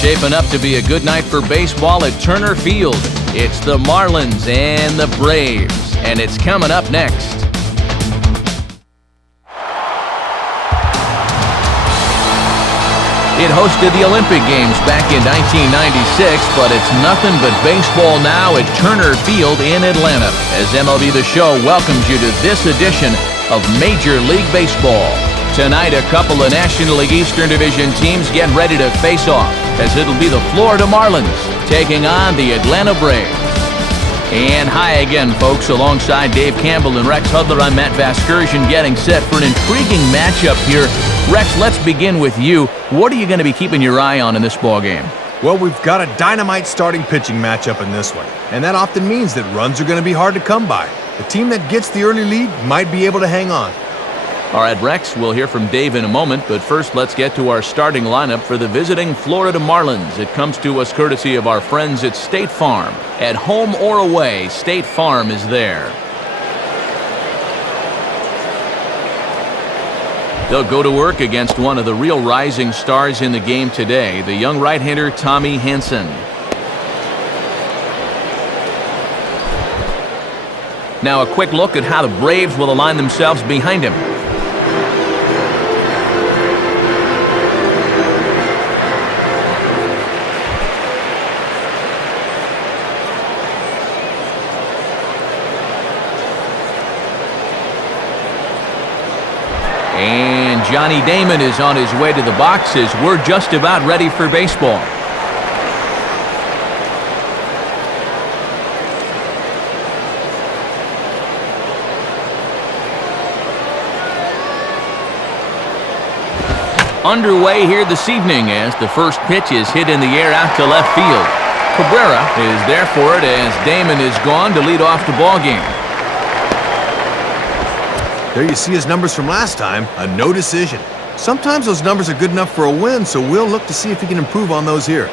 Shaping up to be a good night for baseball at Turner Field. It's the Marlins and the Braves, and it's coming up next. It hosted the Olympic Games back in 1996, but it's nothing but baseball now at Turner Field in Atlanta, as MLB The Show welcomes you to this edition of Major League Baseball. Tonight, a couple of National League Eastern Division teams get ready to face off, as it'll be the Florida Marlins taking on the Atlanta Braves. And hi again, folks. Alongside Dave Campbell and Rex Hudler, I'm Matt Vasgersian, getting set for an intriguing matchup here. Rex, let's begin with you. What are you going to be keeping your eye on in this ball game? Well, we've got a dynamite starting pitching matchup in this one, and that often means that runs are going to be hard to come by. The team that gets the early lead might be able to hang on. All right, Rex, we'll hear from Dave in a moment, but first let's get to our starting lineup for the visiting Florida Marlins. It comes to us courtesy of our friends at State Farm. At home or away, State Farm is there. They'll go to work against one of the real rising stars in the game today, the young right-hander Tommy Hanson. Now a quick look at how the Braves will align themselves behind him. And Johnny Damon is on his way to the boxes. We're just about ready for baseball. Underway here this evening as the first pitch is hit in the air out to left field. Cabrera is there for it as Damon is gone to lead off the ball game. There you see his numbers from last time, a no decision. Sometimes those numbers are good enough for a win, so we'll look to see if he can improve on those here.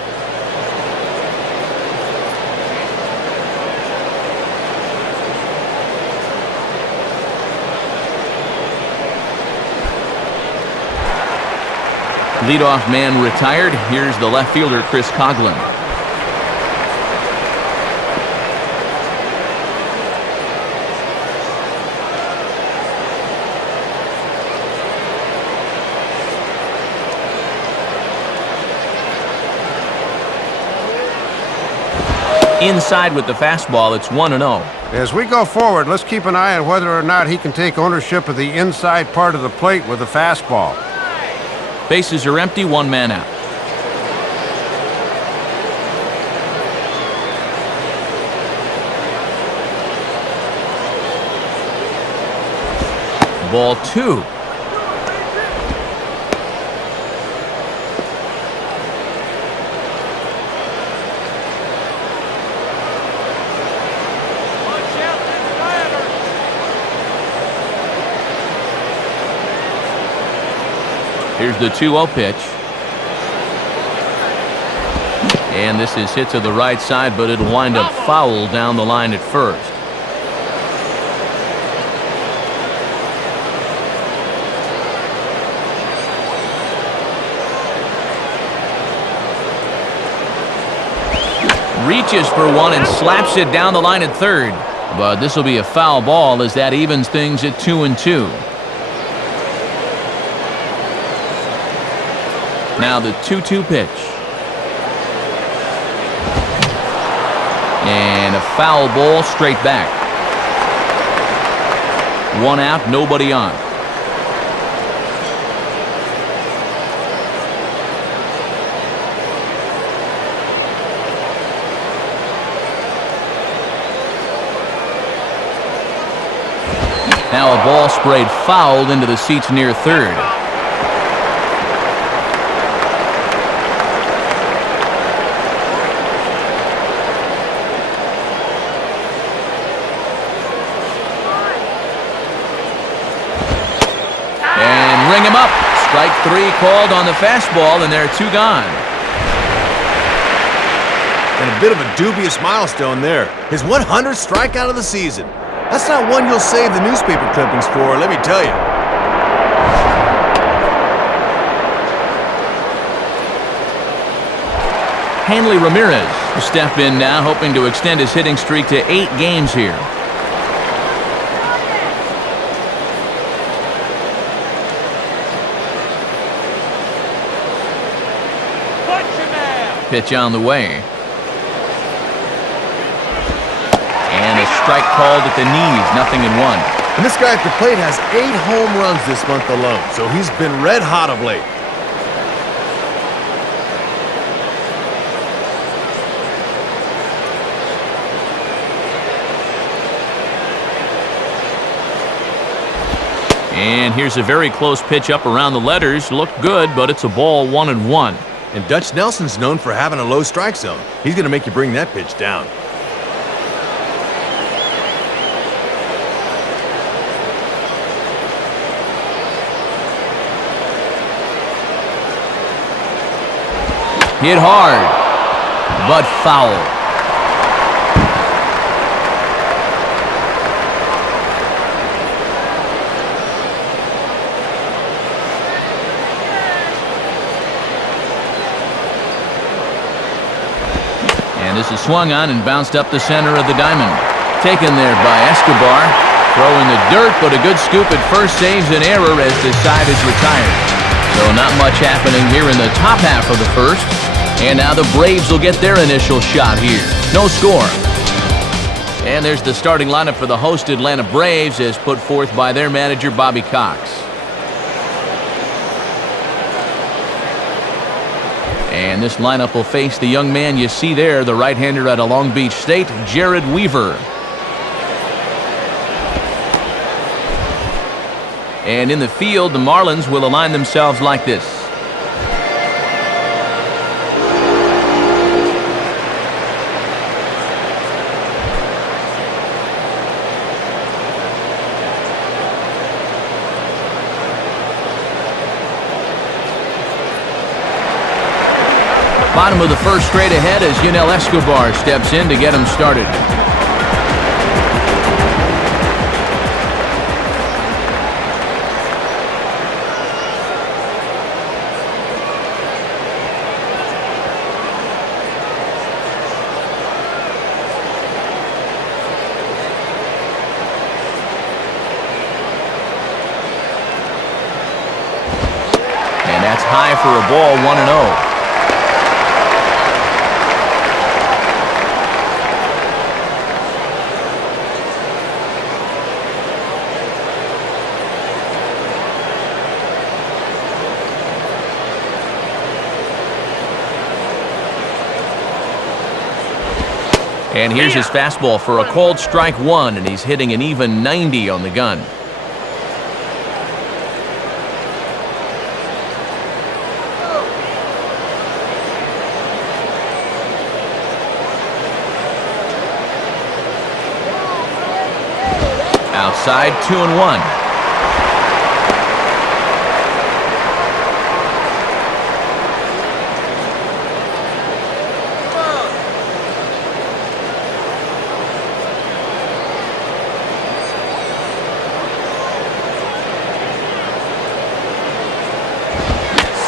Leadoff man retired. Here's the left fielder, Chris Coughlin. Inside with the fastball, it's 1-0. As we go forward, let's keep an eye on whether or not he can take ownership of the inside part of the plate with the fastball. Bases are empty, one man out. Ball 2. Here's the 2-0 pitch. And this is hit to the right side, but it'll wind up foul down the line at first. Reaches for one and slaps it down the line at third. But this will be a foul ball as that evens things at 2-2. Now the 2-2 pitch. And a foul ball straight back. One out, nobody on. Now a ball sprayed foul into the seats near third. Ring him up. Strike 3 called on the fastball, and there are 2 gone. And a bit of a dubious milestone there. His 100th strikeout of the season. That's not one you'll save the newspaper clippings for, let me tell you. Hanley Ramirez will step in now, hoping to extend his hitting streak to 8 games here. Pitch on the way. And a strike called at the knees, 0-1. And this guy at the plate has 8 home runs this month alone, so he's been red hot of late. And here's a very close pitch up around the letters. Looked good, but it's a ball, 1-1. And Dutch Nelson's known for having a low strike zone. He's going to make you bring that pitch down. Hit hard, but foul. And this is swung on and bounced up the center of the diamond. Taken there by Escobar. Throw in the dirt, but a good scoop at first saves an error as the side is retired. So not much happening here in the top half of the first. And now the Braves will get their initial shot here. No score. And there's the starting lineup for the host Atlanta Braves as put forth by their manager Bobby Cox. And this lineup will face the young man you see there, the right-hander out of Long Beach State, Jared Weaver. And in the field, the Marlins will align themselves like this. Bottom of the first, straight ahead as Yunel Escobar steps in to get him started. And that's high for a ball, 1-0. And here's his fastball for a called strike 1, and he's hitting an even 90 on the gun. Outside, 2-1.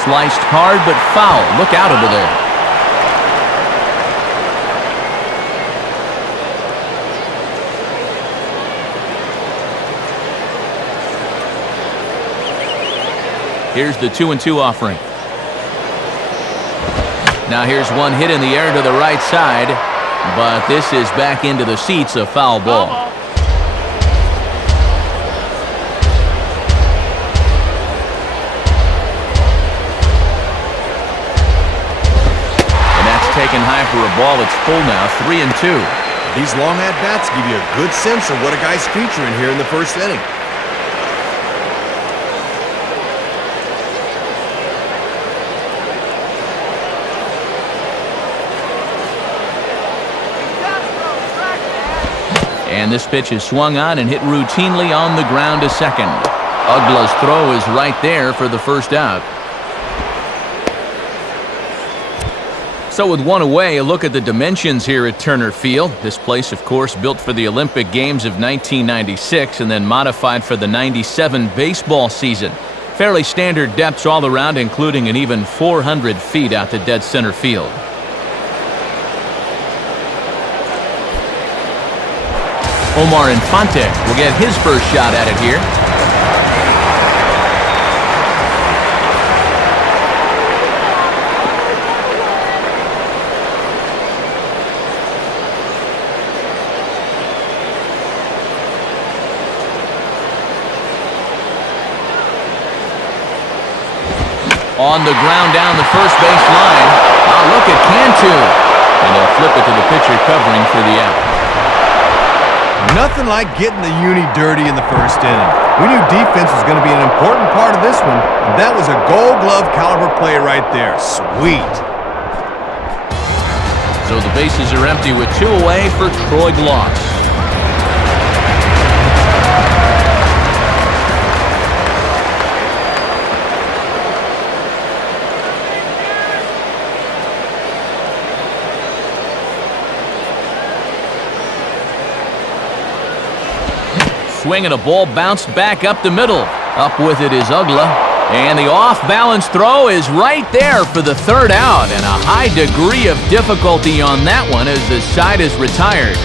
Sliced hard, but foul. Look out over there. Here's the 2-2 offering. Now here's one hit in the air to the right side, but this is back into the seats, a foul ball. Taken high for a ball. It's full now, 3-2. These long at-bats give you a good sense of what a guy's featuring here in the first inning. And this pitch is swung on and hit routinely on the ground to second. Ugla's throw is right there for the first out. So with one away, a look at the dimensions here at Turner Field. This place, of course, built for the Olympic Games of 1996 and then modified for the 97 baseball season. Fairly standard depths all around, including an even 400 feet out to dead center field. Omar Infante will get his first shot at it here. On the ground down the first base line. Oh, look at Cantu. And they'll flip it to the pitcher covering for the out. Nothing like getting the uni dirty in the first inning. We knew defense was going to be an important part of this one, and that was a Gold Glove caliber play right there. Sweet. So the bases are empty with 2 away for Troy Gloss. Swing and a ball bounced back up the middle. Up with it is Ugla. And the off-balance throw is right there for the third out. And a high degree of difficulty on that one as the side is retired.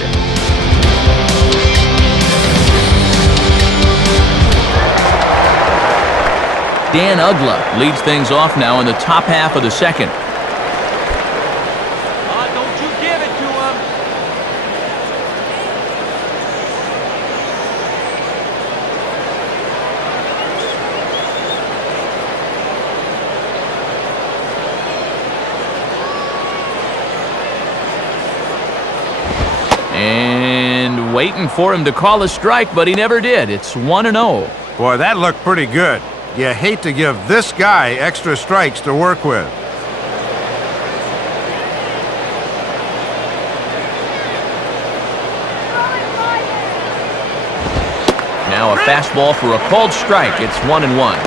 Dan Ugla leads things off now in the top half of the second. Don't you give it to him. And waiting for him to call a strike, but he never did. It's 1-0. Boy, that looked pretty good. You hate to give this guy extra strikes to work with. Now a fastball for a called strike. It's 1-1.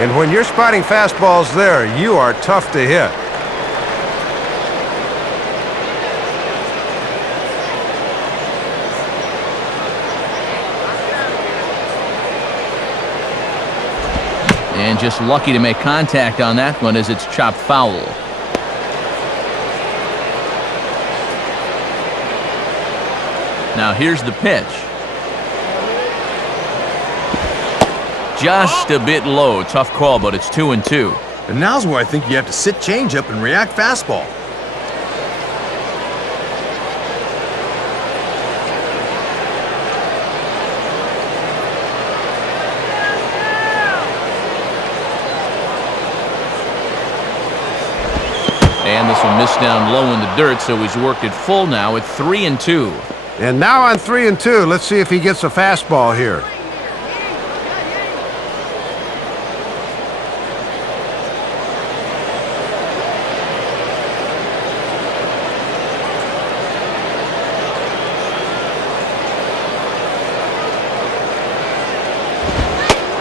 And when you're spotting fastballs there, you are tough to hit. And just lucky to make contact on that one as it's chopped foul. Now here's the pitch. Just a bit low. Tough call, but it's 2-2. And now's where I think you have to sit changeup and react fastball. And this will miss down low in the dirt, so he's worked it full now at 3-2. And now on 3-2, let's see if he gets a fastball here.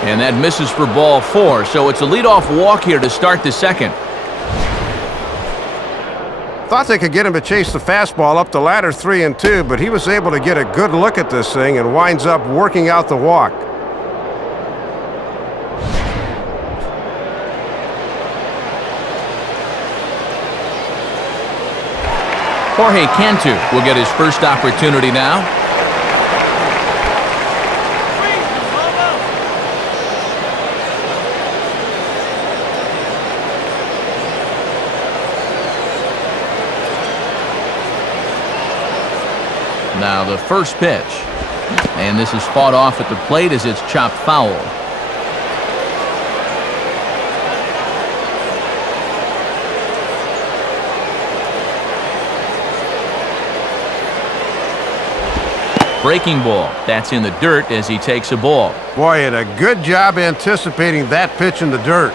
And that misses for ball 4, so it's a leadoff walk here to start the second. Thought they could get him to chase the fastball up the ladder 3-2, but he was able to get a good look at this thing and winds up working out the walk. Jorge Cantu will get his first opportunity now. Now the first pitch. And this is fought off at the plate as it's chopped foul. Breaking ball. That's in the dirt as he takes a ball. Boy, he had a good job anticipating that pitch in the dirt.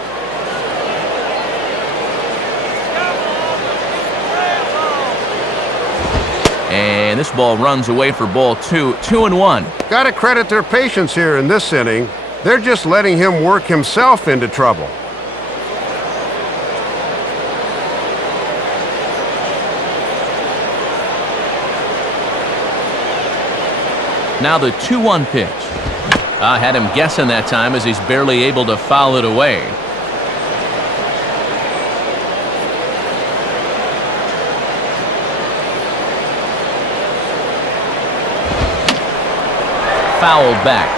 And this ball runs away for ball 2, 2-1. Got to credit their patience here in this inning. They're just letting him work himself into trouble. Now the 2-1 pitch. I had him guessing that time as he's barely able to foul it away. fouled back.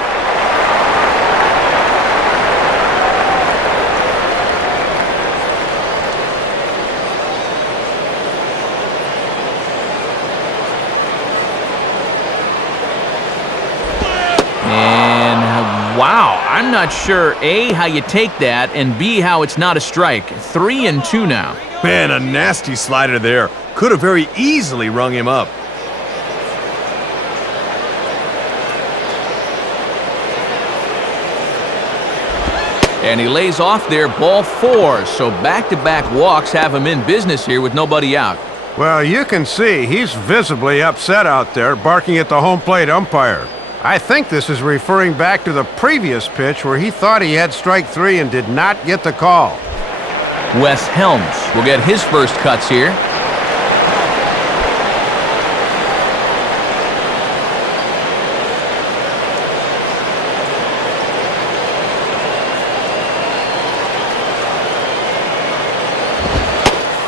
And wow, I'm not sure, A, how you take that, and B, how it's not a strike. 3-2 now. Man, a nasty slider there. Could have very easily rung him up. And he lays off there, ball 4. So back-to-back walks have him in business here with nobody out. Well, you can see he's visibly upset out there, barking at the home plate umpire. I think this is referring back to the previous pitch where he thought he had strike 3 and did not get the call. Wes Helms will get his first cuts here.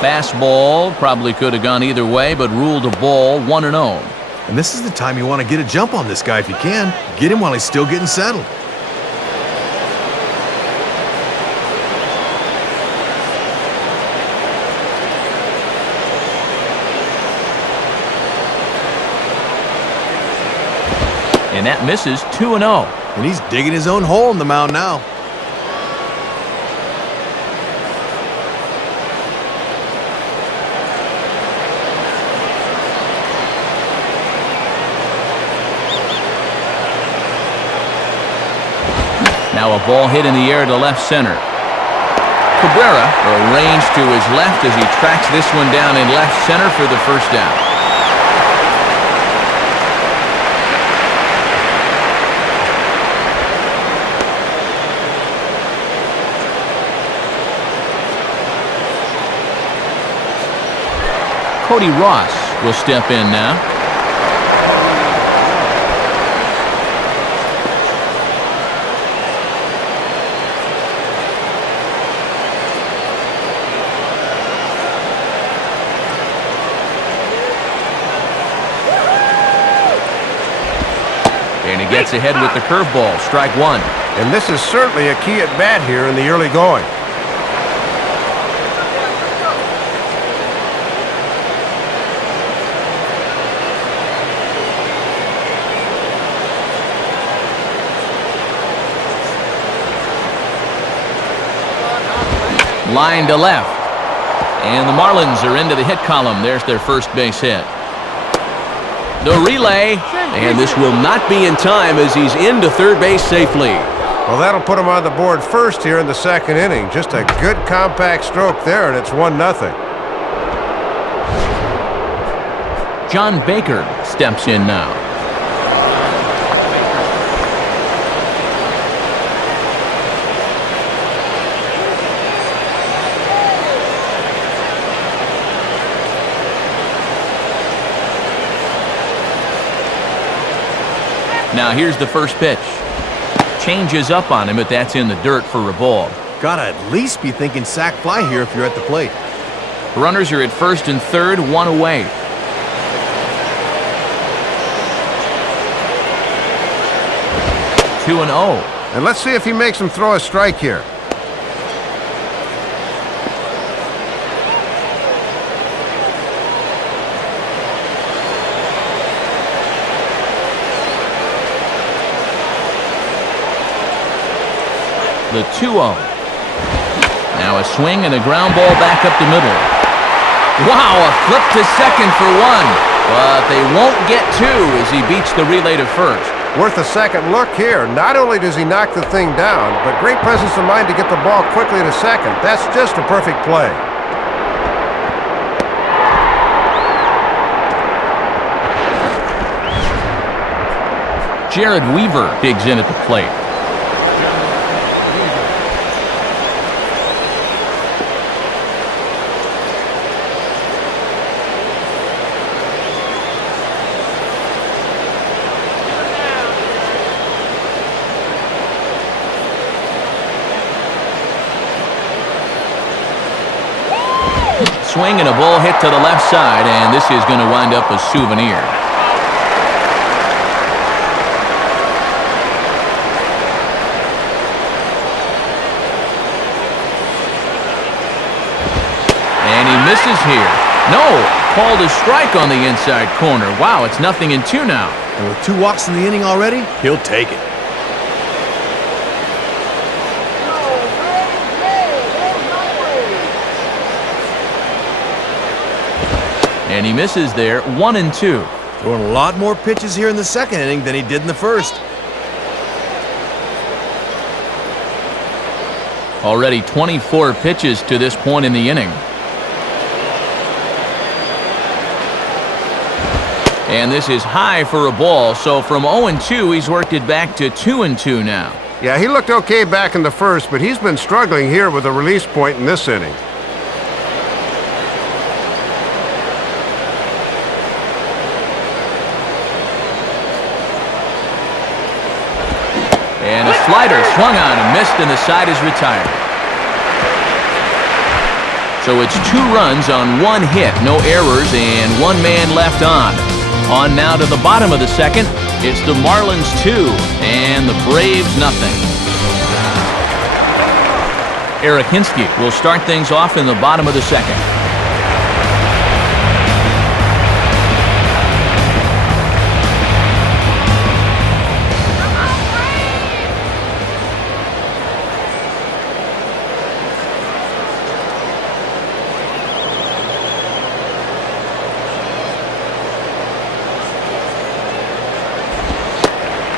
Fastball probably could have gone either way, but ruled a ball, 1-0. And this is the time you want to get a jump on this guy if you can. Get him while he's still getting settled. And that misses, 2-0. And he's digging his own hole in the mound now. Now a ball hit in the air to left center. Cabrera arranged to his left as he tracks this one down in left center for the first down. Cody Ross will step in now. And he gets ahead with the curveball, strike 1. And this is certainly a key at bat here in the early going. Line to left. And the Marlins are into the hit column. There's their first base hit. The relay, and this will not be in time as he's into third base safely. Well, that'll put him on the board first here in the second inning. Just a good compact stroke there, and it's 1-0. John Baker steps in now. Now here's the first pitch. Changes up on him, but that's in the dirt for a ball. Gotta at least be thinking sac fly here if you're at the plate. Runners are at first and third, 1 away. Two and 0. And let's see if he makes him throw a strike here. The 2-0. Now a swing and a ground ball back up the middle. Wow, a flip to second for 1. But they won't get 2 as he beats the relay to first. Worth a second look here. Not only does he knock the thing down, but great presence of mind to get the ball quickly to second. That's just a perfect play. Jared Weaver digs in at the plate. Swing and a ball hit to the left side, and this is going to wind up a souvenir. misses here. No, called a strike on the inside corner. Wow, it's 0-2 now. And with 2 walks in the inning already, he'll take it. And he misses there, 1-2. Throwing a lot more pitches here in the second inning than he did in the first. Already 24 pitches to this point in the inning. And this is high for a ball, so from 0-2, he's worked it back to 2-2 now. Yeah, he looked okay back in the first, but he's been struggling here with a release point in this inning. And a slider swung on and missed, and the side is retired. So it's 2 runs on 1 hit, no errors, and 1 man left on. On now to the bottom of the second. It's the Marlins 2 and the Braves nothing. Eric Hinsky will start things off in the bottom of the second.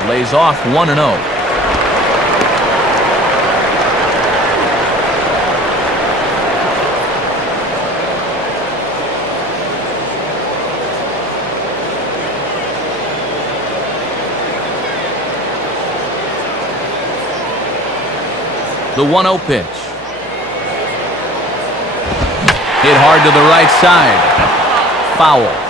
Lays off 1-0. The 1-0 pitch. Hit hard to the right side. Foul.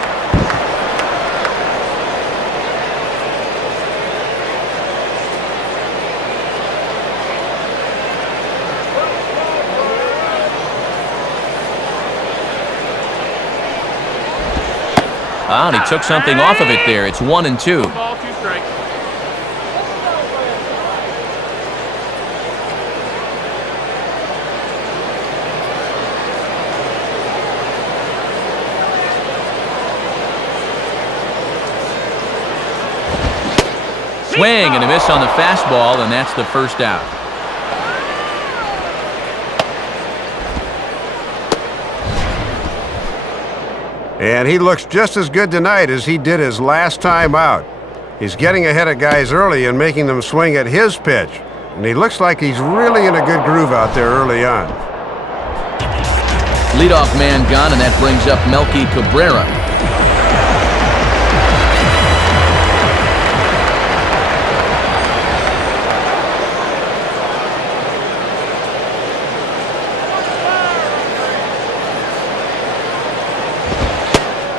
Oh, and he took something off of it there. It's 1-2. Ball, 2 strikes. Swing and a miss on the fastball, and that's the first out. And he looks just as good tonight as he did his last time out. He's getting ahead of guys early and making them swing at his pitch. And he looks like he's really in a good groove out there early on. Leadoff man gone, and that brings up Melky Cabrera.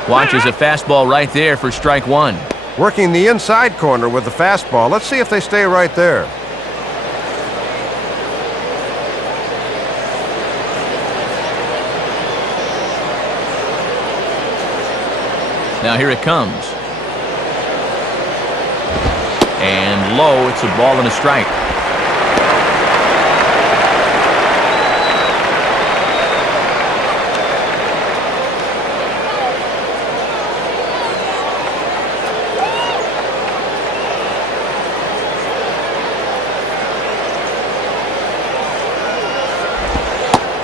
Watches a fastball right there for strike 1. Working the inside corner with the fastball. Let's see if they stay right there. Now here it comes. And low, it's a ball and a strike.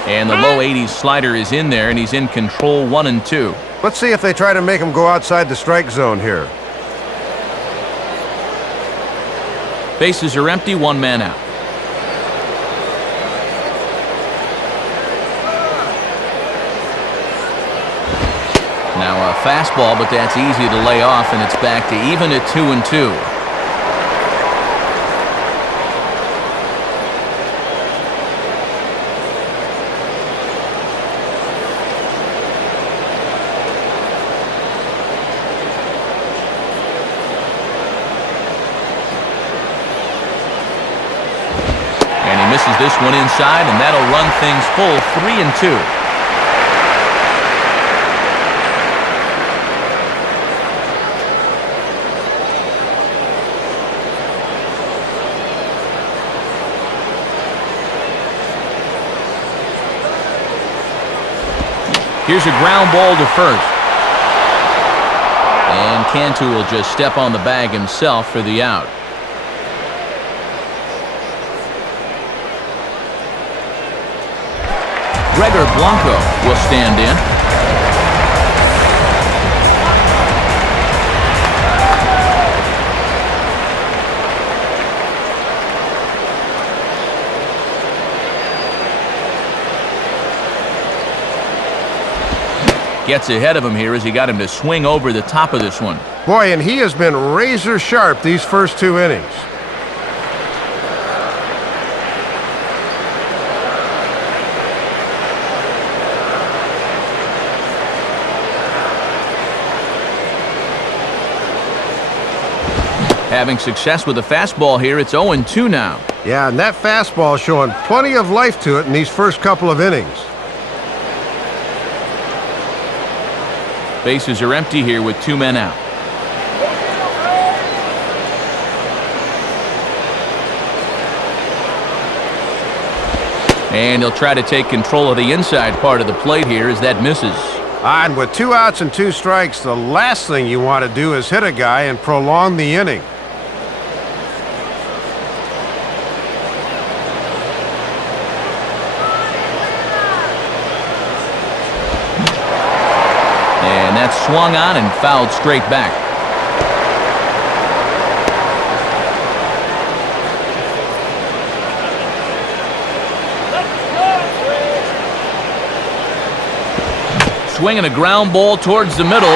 And the low 80s slider is in there, and he's in control, 1-2. Let's see if they try to make him go outside the strike zone here. Bases are empty, 1 man out. Now a fastball, but that's easy to lay off, and it's back to even at 2-2. Misses this one inside, and that'll run things full, 3-2. Here's a ground ball to first. And Cantu will just step on the bag himself for the out. Gregor Blanco will stand in. Gets ahead of him here as he got him to swing over the top of this one. Boy, and he has been razor sharp these first 2 innings. Having success with the fastball here, it's 0-2 now. Yeah, and that fastball showing plenty of life to it in these first couple of innings. Bases are empty here with 2 men out. And he'll try to take control of the inside part of the plate here as that misses. And with 2 outs and 2 strikes, the last thing you want to do is hit a guy and prolong the inning. And that's swung on and fouled straight back. Swinging a ground ball towards the middle.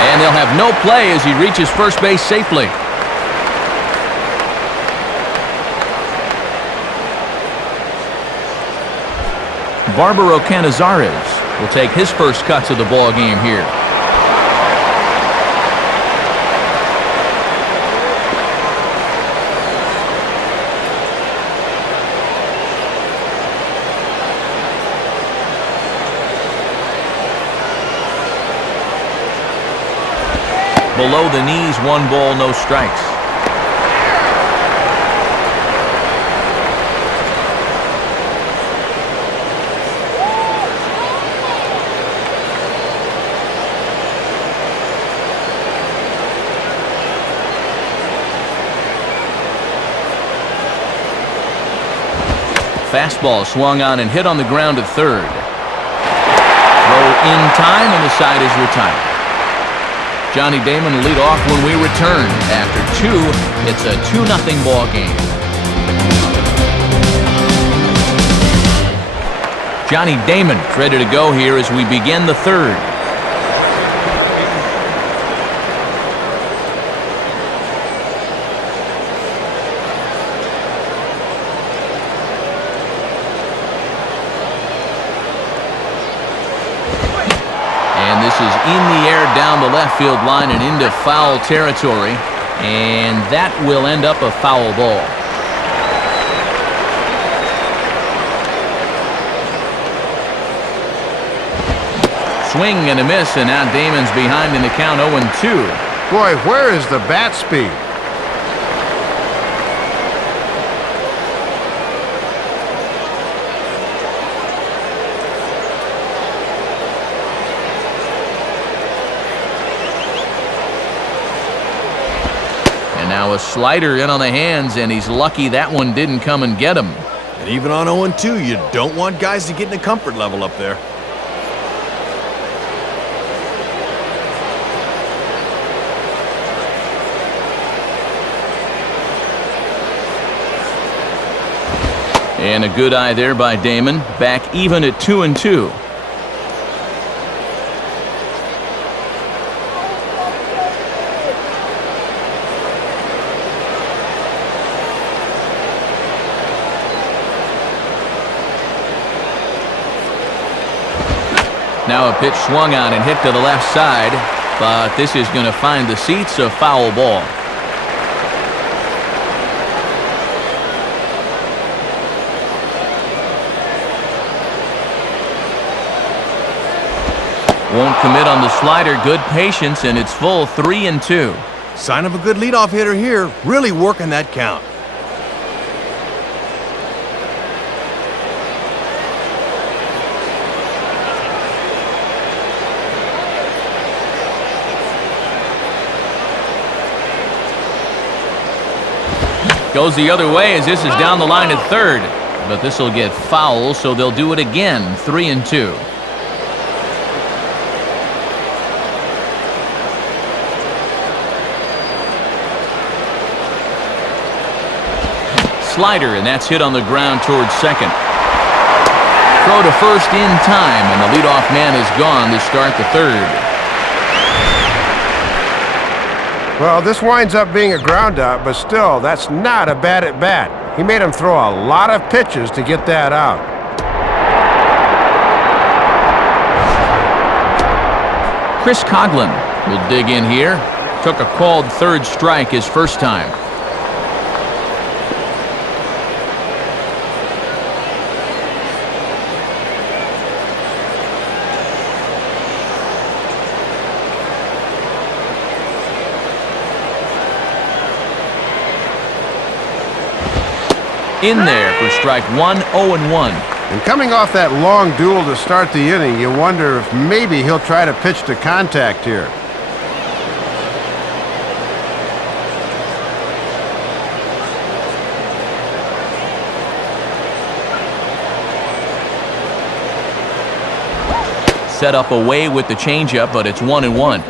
And they'll have no play as he reaches first base safely. Barbaro Canizares will take his first cuts of the ball game here. Below the knees, 1 ball, no strikes. Fastball swung on and hit on the ground to third. Throw in time and the side is retired. Johnny Damon will lead off when we return. After 2, it's a 2-0 ball game. Johnny Damon ready to go here as we begin the third. This is in the air down the left field line and into foul territory, and that will end up a foul ball. Swing and a miss, and now Damon's behind in the count 0-2. Boy, where is the bat speed? Now a slider in on the hands, and he's lucky that one didn't come and get him. And even on 0-2, you don't want guys to get in a comfort level up there. And a good eye there by Damon. Back even at 2-2. Now a pitch swung on and hit to the left side, but this is going to find the seats, a foul ball. Won't commit on the slider. Good patience, and it's full 3-2. Sign of a good leadoff hitter here, really working that count. Goes the other way as this is down the line at third. But this will get foul, so they'll do it again. 3-2. Slider, and that's hit on the ground towards second. Throw to first in time, and the leadoff man is gone to start the third. Well, this winds up being a ground out, but still, that's not a bad at bat. He made him throw a lot of pitches to get that out. Chris Coughlin will dig in here. Took a called third strike his first time. In there for strike one, 0-1. And coming off that long duel to start the inning, you wonder if maybe he'll try to pitch to contact here. Set up away with the changeup, but it's 1-1.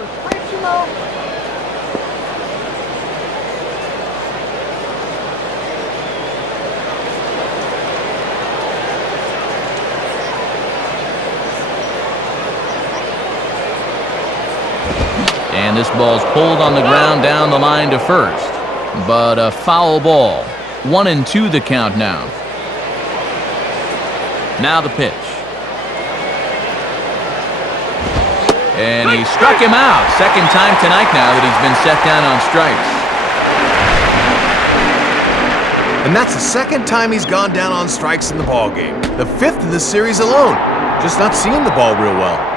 And this ball's pulled on the ground down the line to first. But a foul ball. 1-2 the count now. Now the pitch. And he struck him out. Second time tonight now that he's been set down on strikes. And that's the second time he's gone down on strikes in the ballgame. The fifth in this series alone. Just not seeing the ball real well.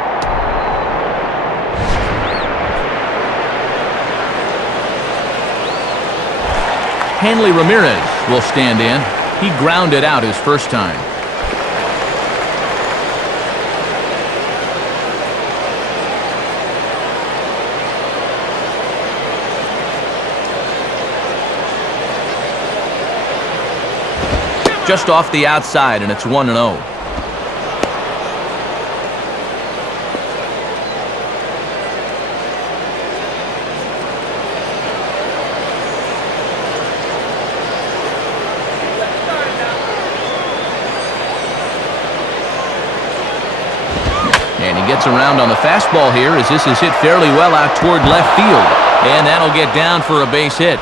Hanley Ramirez will stand in. He grounded out his first time. Just off the outside, and it's 1-0. And he gets around on the fastball here as this is hit fairly well out toward left field. And that'll get down for a base hit.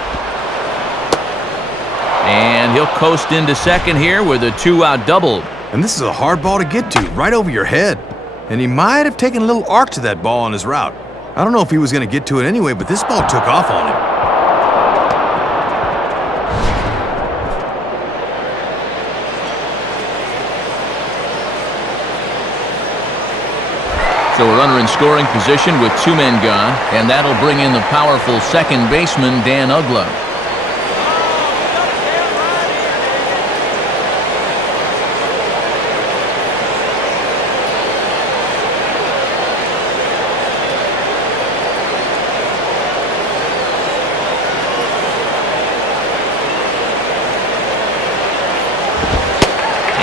And he'll coast into second here with a 2-out double. And this is a hard ball to get to, right over your head. And he might have taken a little arc to that ball on his route. I don't know if he was going to get to it anyway, but this ball took off on him. So a runner in scoring position with two men gone, and that'll bring in the powerful second baseman, Dan Uggla.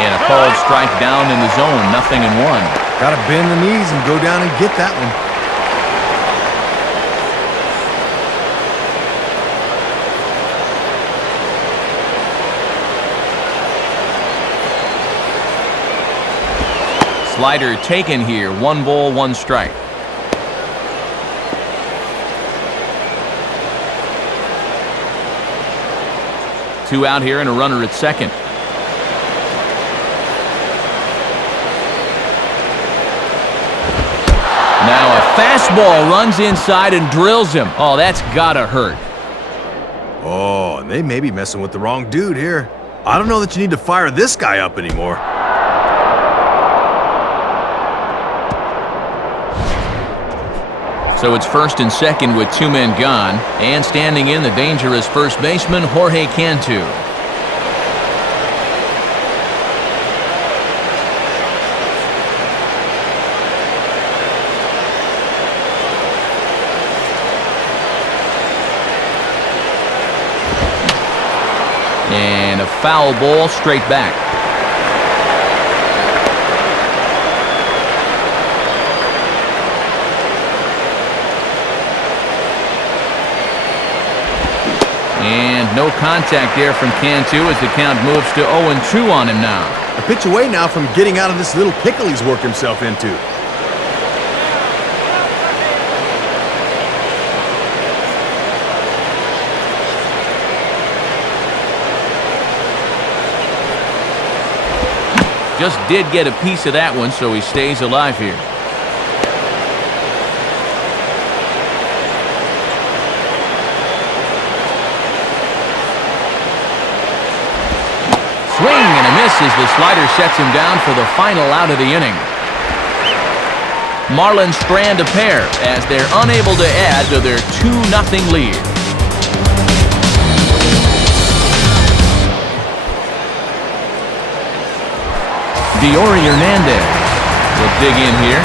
And a called strike down in the zone, 0-1. Got to bend the knees and go down and get that one. Slider taken here, 1 ball, 1 strike. Two out here and a runner at second. Now a fastball runs inside and drills him. Oh, that's gotta hurt. Oh, and they may be messing with the wrong dude here. I don't know that you need to fire this guy up anymore. So it's first and second with two men gone, and standing in the dangerous first baseman, Jorge Cantu. And a foul ball straight back. And no contact there from Cantu as the count moves to 0-2 on him now. A pitch away now from getting out of this little pickle he's worked himself into. Just did get a piece of that one, so he stays alive here. Swing and a miss as the slider sets him down for the final out of the inning. Marlins strand a pair as they're unable to add to their 2-0 lead. Diori Hernandez will dig in here.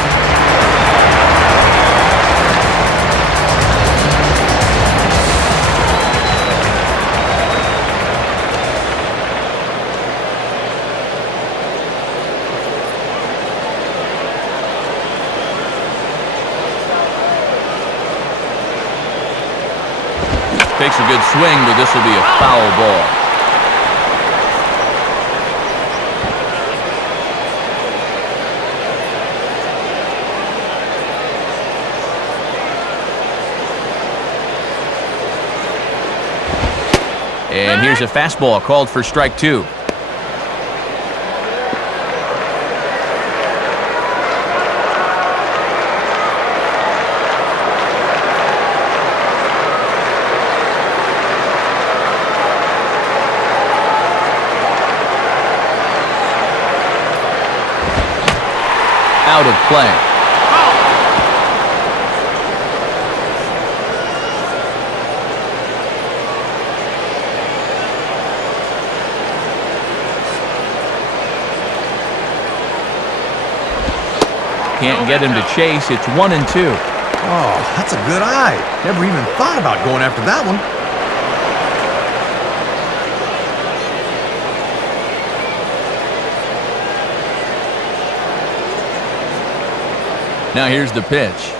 Takes a good swing, but this will be a foul ball. And here's a fastball called for strike 2. Out of play. Can't get him to chase. It's 1-2. Oh, that's a good eye. Never even thought about going after that one. Now here's the pitch.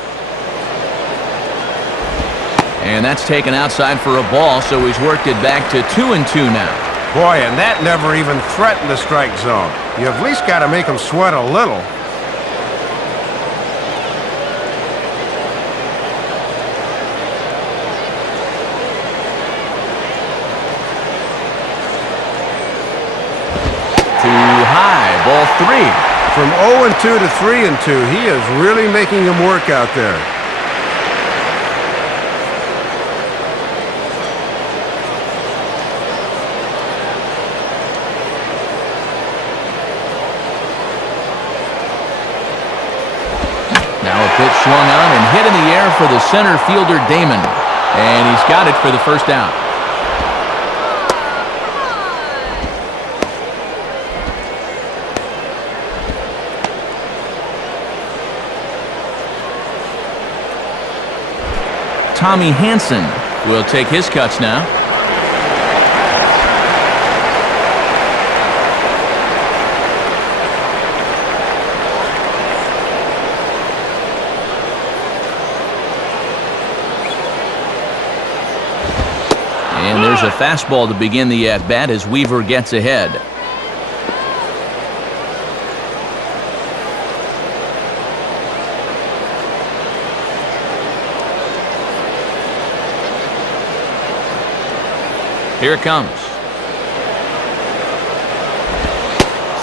And that's taken outside for a ball, so he's worked it back to 2-2 now. Boy, and that never even threatened the strike zone. You at least got to make him sweat a little. Too high, ball 3. From 0-2 to 3-2, he is really making him work out there. Now a pitch swung on and hit in the air for the center fielder Damon. And he's got it for the first out. Tommy Hansen will take his cuts now. And there's a fastball to begin the at-bat as Weaver gets ahead. Here it comes.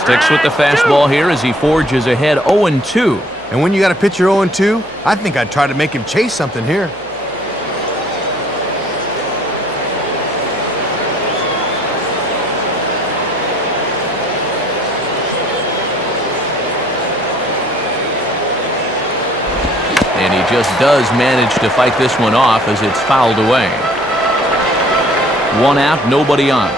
Sticks with the fastball here as he forges ahead 0-2. And when you got a pitcher 0-2, I think I'd try to make him chase something here. And he just does manage to fight this one off as it's fouled away. 1 out, nobody on.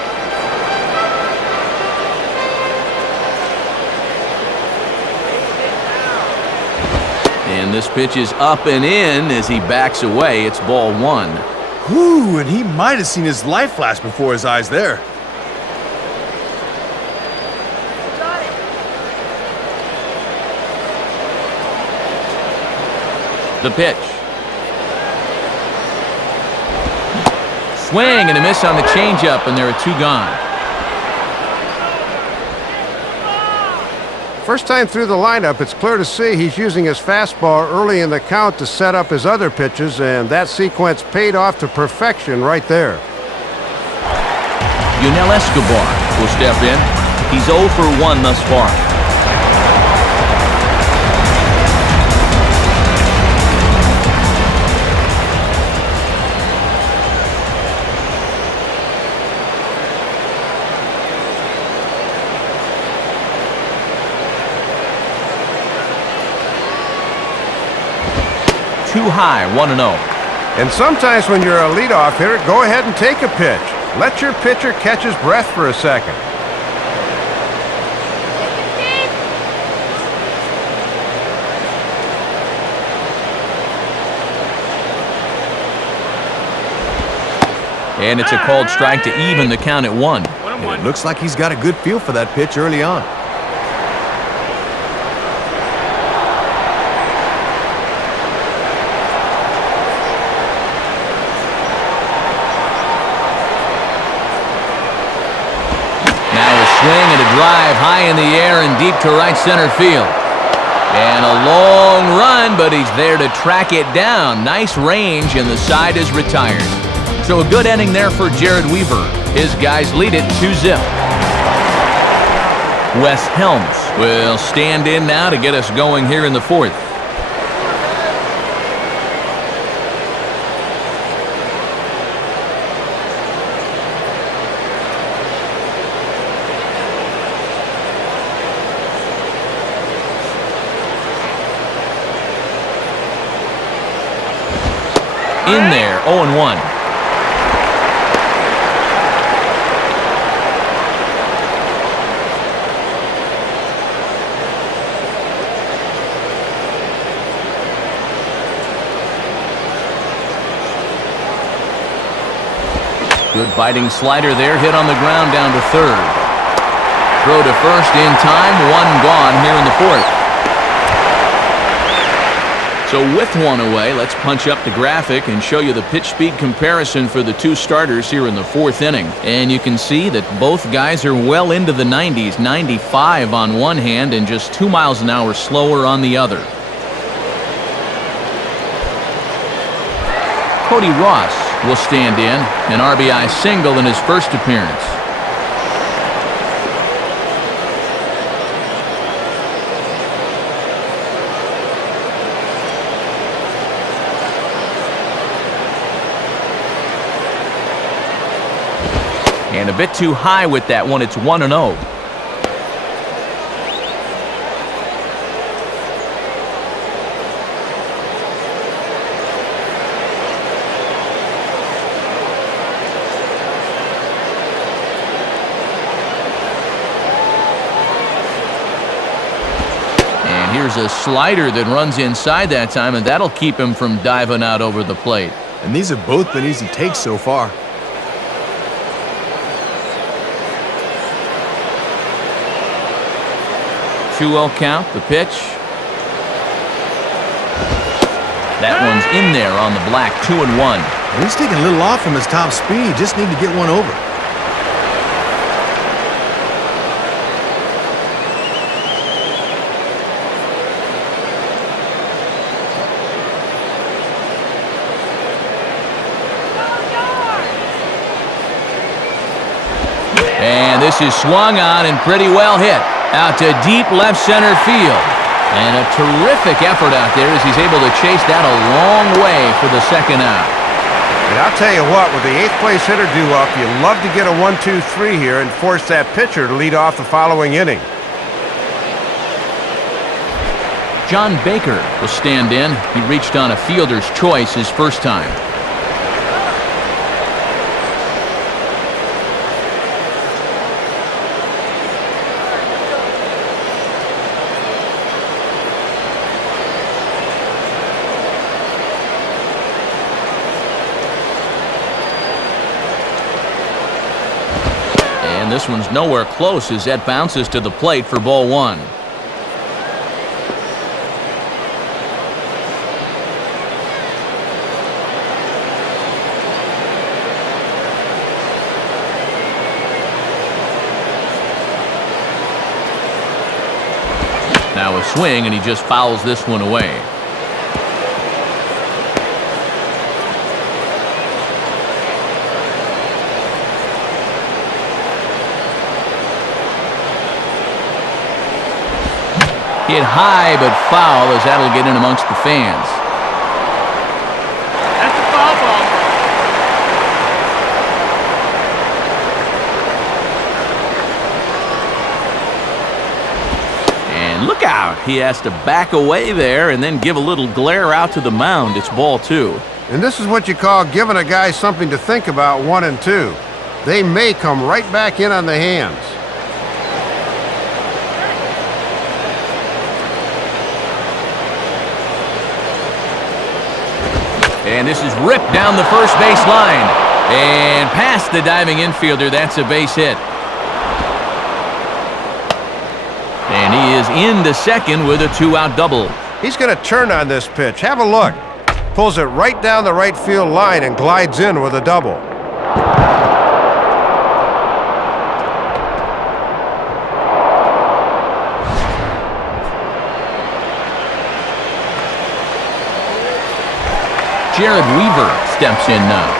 And this pitch is up and in as he backs away. It's ball 1. Whew, and he might have seen his life flash before his eyes there. The pitch. Swing and a miss on the changeup, and there are 2 gone. First time through the lineup, it's clear to see he's using his fastball early in the count to set up his other pitches, and that sequence paid off to perfection right there. Yunel Escobar will step in. He's 0 for 1 thus far. Too high, 1-0. And sometimes when you're a leadoff hitter, go ahead and take a pitch. Let your pitcher catch his breath for a second. And it's a called strike to even the count at 1. And it looks like he's got a good feel for that pitch early on. Swing and a drive high in the air and deep to right center field. And a long run, but he's there to track it down. Nice range, and the side is retired. So a good inning there for Jared Weaver. His guys lead it 2-0. Wes Helms will stand in now to get us going here in the 4th. In there, 0-1. Good biting slider there, hit on the ground down to 3rd. Throw to first in time, 1 gone here in the 4th. So with 1 away, let's punch up the graphic and show you the pitch speed comparison for the 2 starters here in the 4th inning. And you can see that both guys are well into the 90s, 95 on one hand and just 2 miles an hour slower on the other. Cody Ross will stand in, an RBI single in his first appearance. And a bit too high with that one. It's 1-0. And here's a slider that runs inside that time, and that'll keep him from diving out over the plate. And these have both been easy takes so far. 2-0 count, the pitch. That one's in there on the black, 2-1. He's taking a little off from his top speed. Just need to get one over. And this is swung on and pretty well hit. Out to deep left center field. And a terrific effort out there as he's able to chase that a long way for the second out. And I'll tell you what, with the 8th place hitter due up, you love to get a 1-2-3 here and force that pitcher to lead off the following inning. John Baker will stand in. He reached on a fielder's choice his first time. And this one's nowhere close as that bounces to the plate for ball 1. swing, and he just fouls this one away. Hit high, but foul, as that'll get in amongst the fans. That's a foul ball. And look out. He has to back away there and then give a little glare out to the mound. It's ball 2. And this is what you call giving a guy something to think about 1 and 2. They may come right back in on the hands. And this is ripped down the first base line. And past the diving infielder, that's a base hit. And he is into second with a 2-out double. He's going to turn on this pitch. Have a look. Pulls it right down the right field line and glides in with a double. Jared Weaver steps in now.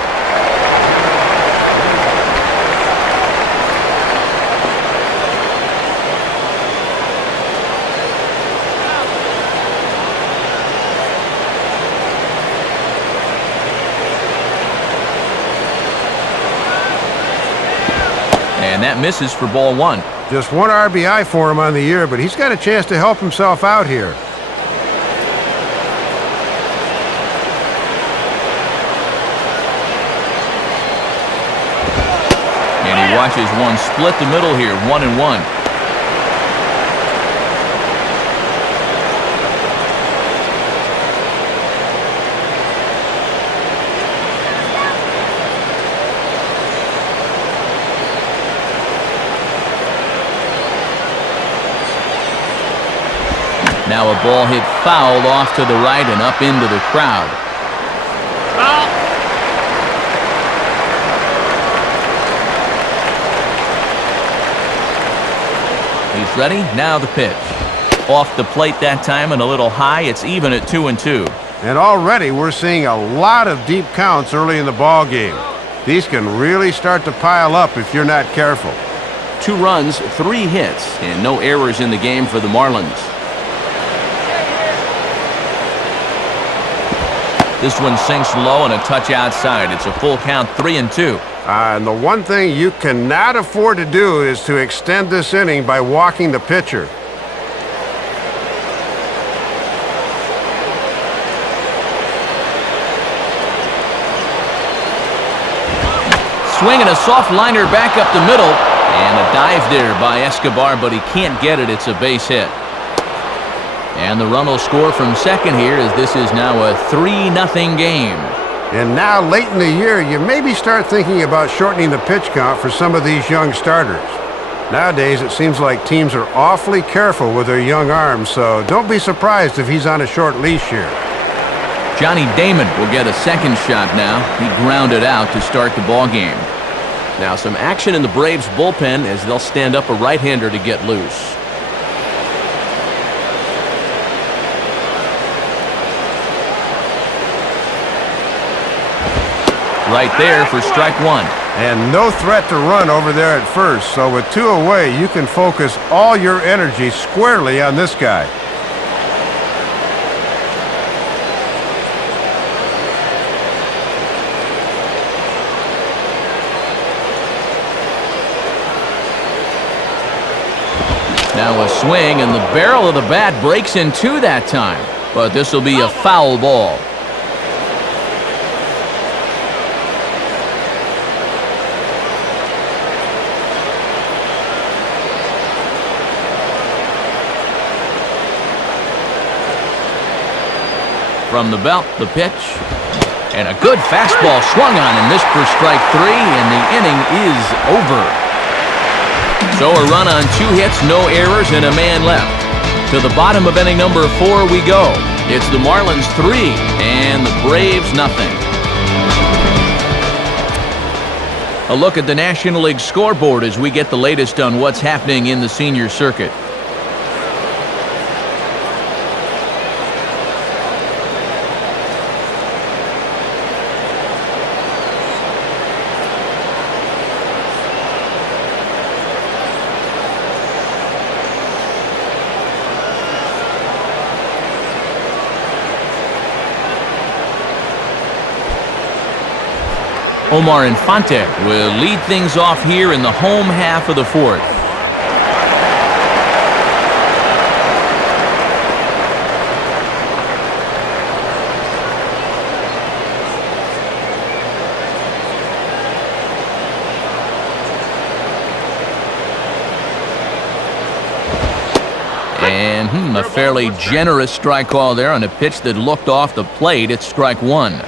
And that misses for ball 1. Just 1 RBI for him on the year, but he's got a chance to help himself out here. Watches one split the middle here, 1-1. Now a ball hit foul off to the right and up into the crowd. Foul. He's ready. Now the pitch. Off the plate that time and a little high. It's even at 2-2. And already we're seeing a lot of deep counts early in the ball game. These can really start to pile up if you're not careful. 2 runs, 3 hits, and no errors in the game for the Marlins. This one sinks low and a touch outside. It's a full count, 3-2. And the one thing you cannot afford to do is to extend this inning by walking the pitcher. Swinging a soft liner back up the middle, and a dive there by Escobar, but he can't get it. It's a base hit. And the run will score from second here, as this is now a 3-0 game. And now, late in the year, you maybe start thinking about shortening the pitch count for some of these young starters. Nowadays, it seems like teams are awfully careful with their young arms, so don't be surprised if he's on a short leash here. Johnny Damon will get a second shot now. He grounded out to start the ball game. Now some action in the Braves bullpen as they'll stand up a right-hander to get loose. Right there for strike 1. And no threat to run over there at first, so with 2 away, you can focus all your energy squarely on this guy. Now a swing, and the barrel of the bat breaks in 2 that time. But this will be a foul ball. From the belt, the pitch, and a good fastball swung on and missed for strike 3, and the inning is over. So a run on 2 hits, no errors, and a man left. To the bottom of inning number 4 we go. It's the Marlins 3 and the Braves nothing. A look at the National League scoreboard as we get the latest on what's happening in the senior circuit. Omar Infante will lead things off here in the home half of the fourth. And a fairly generous strike call there on a pitch that looked off the plate. It's strike one.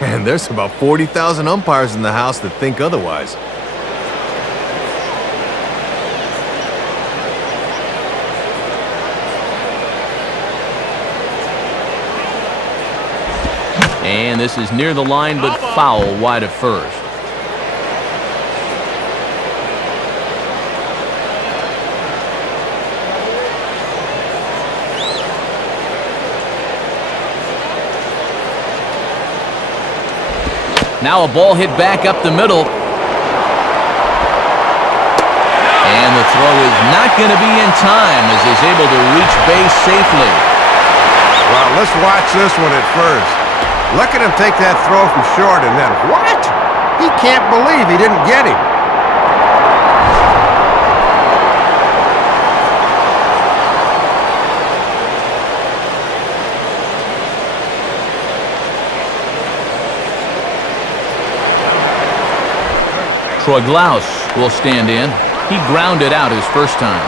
And there's about 40,000 umpires in the house that think otherwise. And this is near the line, but foul wide of first. Now a ball hit back up the middle. And the throw is not going to be in time as he's able to reach base safely. Well, let's watch this one at first. Look at him take that throw from short and then, what? He can't believe he didn't get him. Troy Glaus will stand in. He grounded out his first time.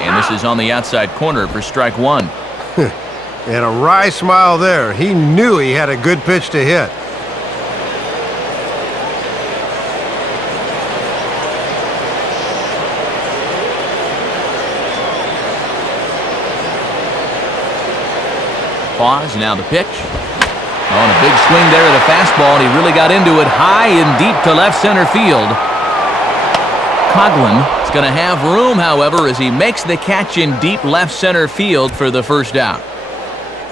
And this is on the outside corner for strike one. And a wry smile there. He knew he had a good pitch to hit. Pause, now the pitch. On a big swing there at a fastball, and he really got into it high and deep to left center field. Coughlin is going to have room, however, as he makes the catch in deep left center field for the first out.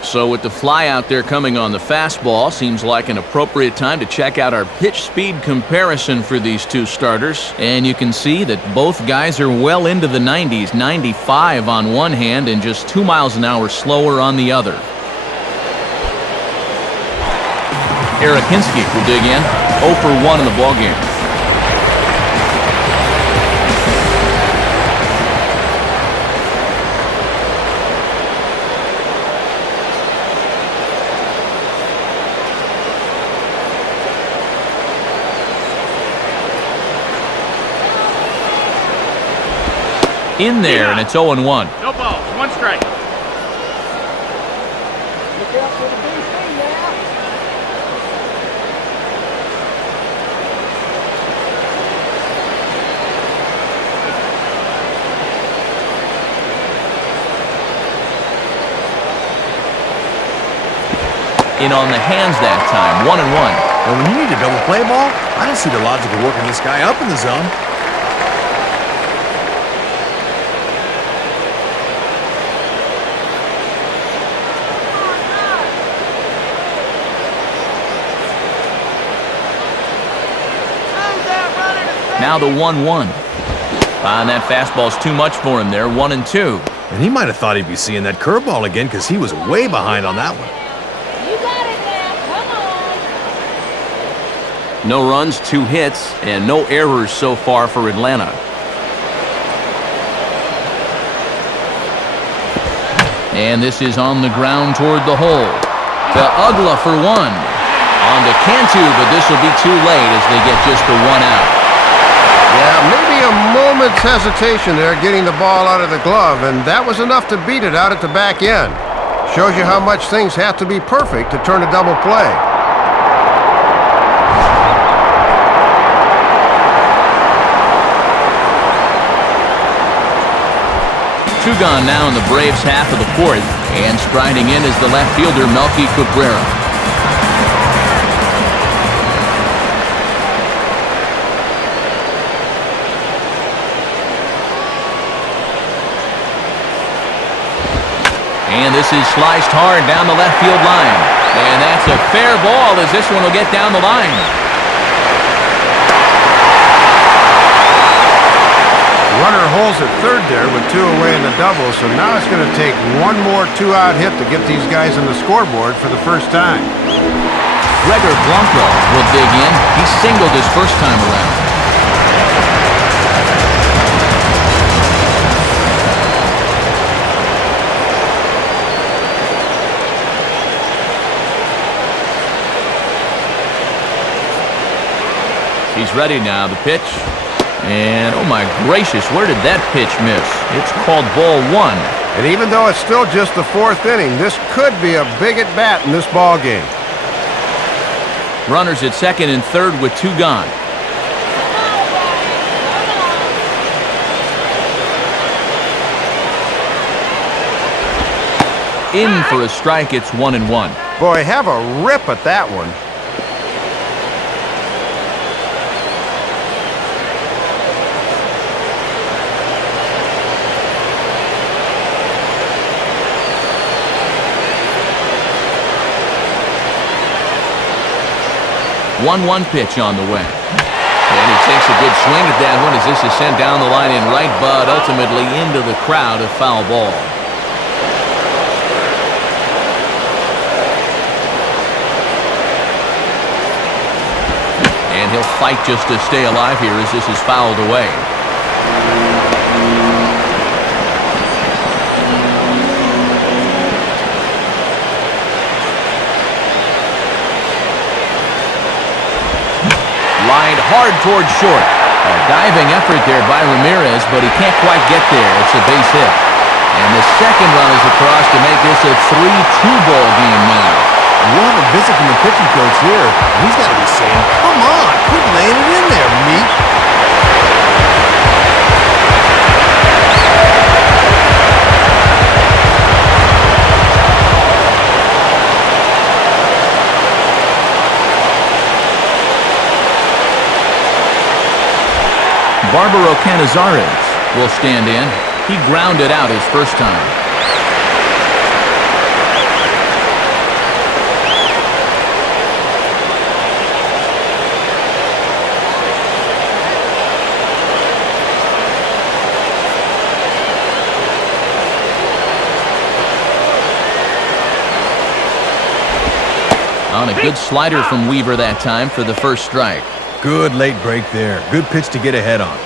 So with the fly out there coming on the fastball, seems like an appropriate time to check out our pitch speed comparison for these two starters. And you can see that both guys are well into the 90s, 95 on one hand and just 2 miles an hour slower on the other. Arakinski will dig in, 0 for 1 in the ballgame. In there, and it's 0-1. No balls, one strike. In on the hands that time, 1-1. And when you need a double play ball, I don't see the logic of working this guy up in the zone. Now the 1-1. And that fastball's too much for him there, 1-2. And he might have thought he'd be seeing that curveball again because he was way behind on that one. You got it now, come on. No runs, 2 hits, and no errors so far for Atlanta. And this is on the ground toward the hole. To Ugla for 1. On to Cantu, but this will be too late as they get just the 1 out. Yeah, maybe a moment's hesitation there getting the ball out of the glove, and that was enough to beat it out at the back end. Shows you how much things have to be perfect to turn a double play. Two gone now in the Braves' half of the fourth, and striding in is the left fielder Melky Cabrera. And this is sliced hard down the left field line. And that's a fair ball as this one will get down the line. Runner holds at third there with 2 away in the double, so now it's going to take one more 2-out hit to get these guys on the scoreboard for the first time. Gregor Blanco will dig in. He singled his first time around. He's ready now, the pitch. And, oh my gracious, where did that pitch miss? It's called ball 1. And even though it's still just the 4th inning, this could be a big at-bat in this ball game. Runners at second and third with 2 gone. In for a strike, it's 1-1. Boy, have a rip at that one. One pitch on the way. And he takes a good swing at that one as this is sent down the line in right, but ultimately into the crowd, a foul ball. And he'll fight just to stay alive here as this is fouled away. Lined hard towards short. A diving effort there by Ramirez, but he can't quite get there. It's a base hit. And the second run is across to make this a 3-2 ball game now. We'll have a visit from the pitching coach here. He's got to be saying, come on, quit laying it in there, meat. Barbaro Canizares will stand in. He grounded out his first time. On a good slider from Weaver that time for the first strike. Good late break there. Good pitch to get ahead on.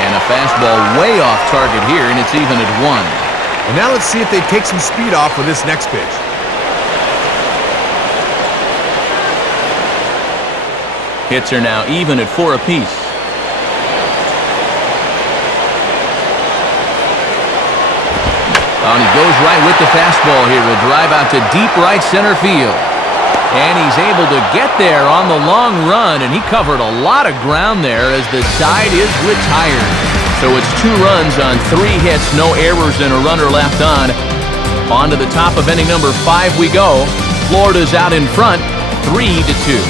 And a fastball way off target here, and it's even at 1. And now let's see if they take some speed off with this next pitch. Hits are now even at 4 apiece. And he goes right with the fastball here. Will drive out to deep right center field. And he's able to get there on the long run, and he covered a lot of ground there as the side is retired. So it's 2 runs on 3 hits, no errors, and a runner left on. On to the top of inning number 5 we go. Florida's out in front, 3-2.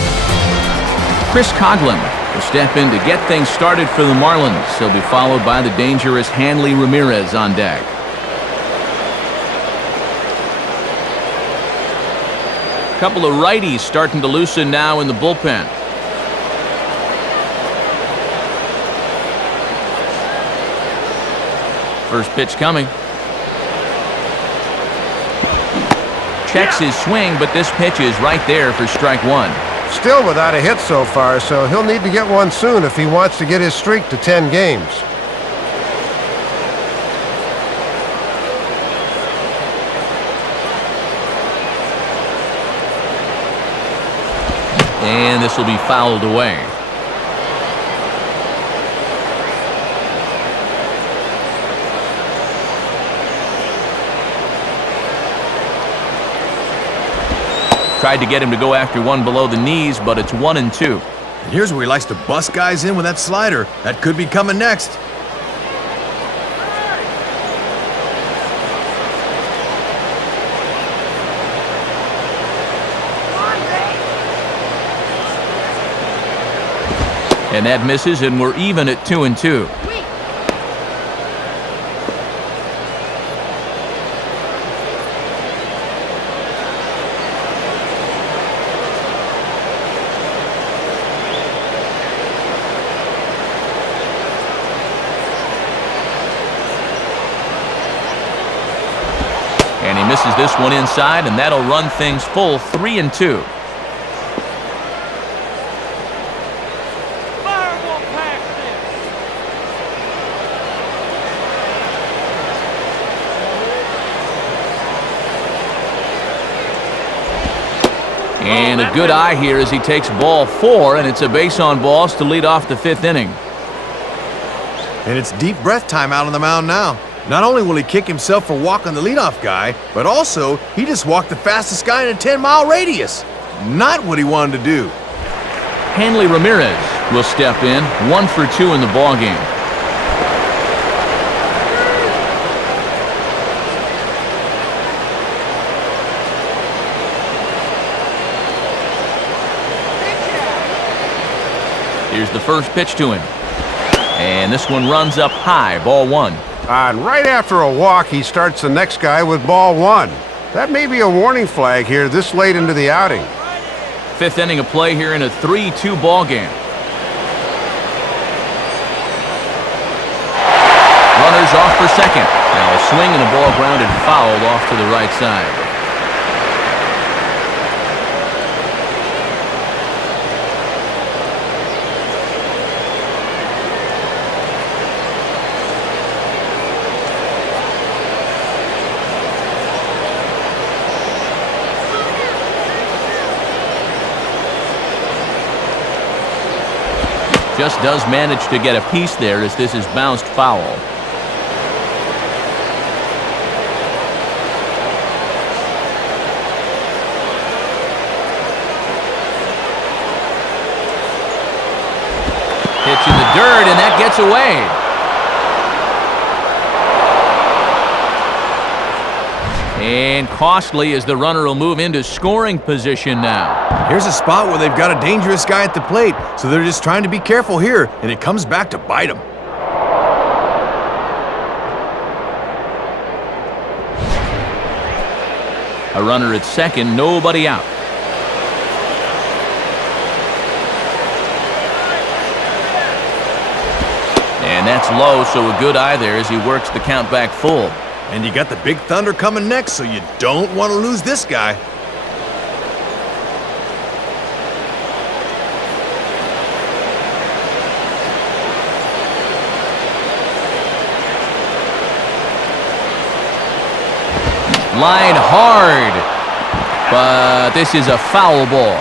Chris Coughlin will step in to get things started for the Marlins. He'll be followed by the dangerous Hanley Ramirez on deck. A couple of righties starting to loosen now in the bullpen. First pitch coming. Checks his swing, but this pitch is right there for strike 1. Still without a hit so far, so he'll need to get one soon if he wants to get his streak to 10 games. And this will be fouled away. Tried to get him to go after one below the knees, but it's 1-2. And here's where he likes to bust guys in with that slider. That could be coming next. And that misses, and we're even at 2-2. And he misses this one inside, and that'll run things full 3-2. And a good eye here as he takes ball 4, and it's a base on balls to lead off the 5th inning. And it's deep breath time out on the mound now. Not only will he kick himself for walking the leadoff guy, but also he just walked the fastest guy in a 10-mile radius. Not what he wanted to do. Hanley Ramirez will step in, 1 for 2 in the ballgame. Here's the first pitch to him. And this one runs up high, ball 1. And right after a walk, he starts the next guy with ball 1. That may be a warning flag here this late into the outing. 5th inning of play here in a 3-2 ball game. Runners off for second. Now a swing and a ball grounded foul off to the right side. Just does manage to get a piece there as this is bounced foul. Pitch in the dirt, and that gets away. And costly as the runner will move into scoring position now. Here's a spot where they've got a dangerous guy at the plate, so they're just trying to be careful here, and it comes back to bite them. A runner at second, nobody out. And that's low, so a good eye there as he works the count back full. And you got the Big Thunder coming next, so you don't want to lose this guy. Line hard, but this is a foul ball.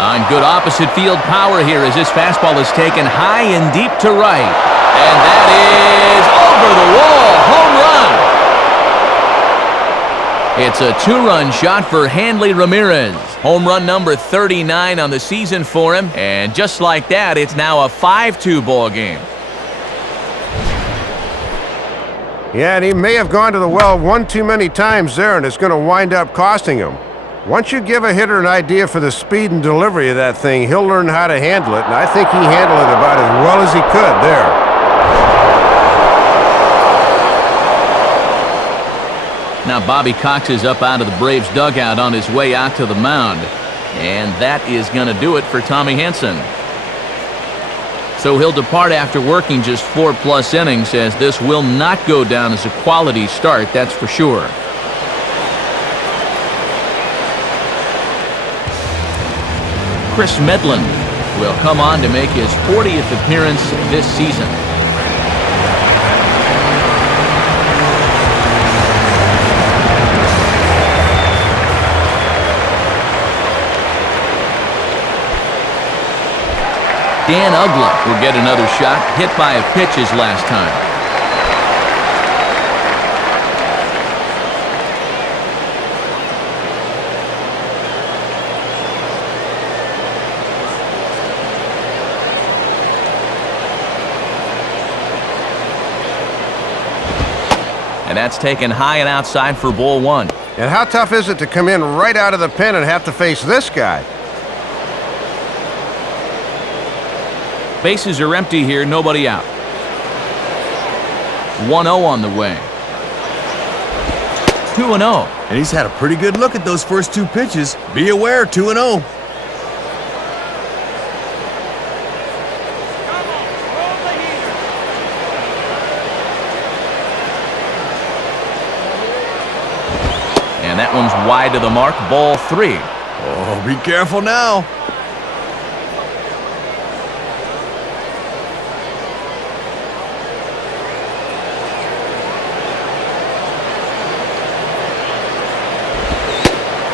On good opposite field power here as this fastball is taken high and deep to right. And that is over the wall. Home run. It's a 2-run shot for Hanley Ramirez. Home run number 39 on the season for him. And just like that, it's now a 5-2 ball game. Yeah, and he may have gone to the well one too many times there, and it's going to wind up costing him. Once you give a hitter an idea for the speed and delivery of that thing, he'll learn how to handle it, and I think he handled it about as well as he could there. Now Bobby Cox is up out of the Braves dugout on his way out to the mound, and that is going to do it for Tommy Hanson. So he'll depart after working just 4+ innings, as this will not go down as a quality start, that's for sure. Chris Medlin will come on to make his 40th appearance this season. Dan Ugla will get another shot, hit by a pitch his last time. And that's taken high and outside for ball one. And how tough is it to come in right out of the pen and have to face this guy? Bases are empty here, nobody out. 1-0 on the way. 2-0. And he's had a pretty good look at those first two pitches. Be aware, 2-0. And that one's wide to the mark, ball 3. Oh, be careful now.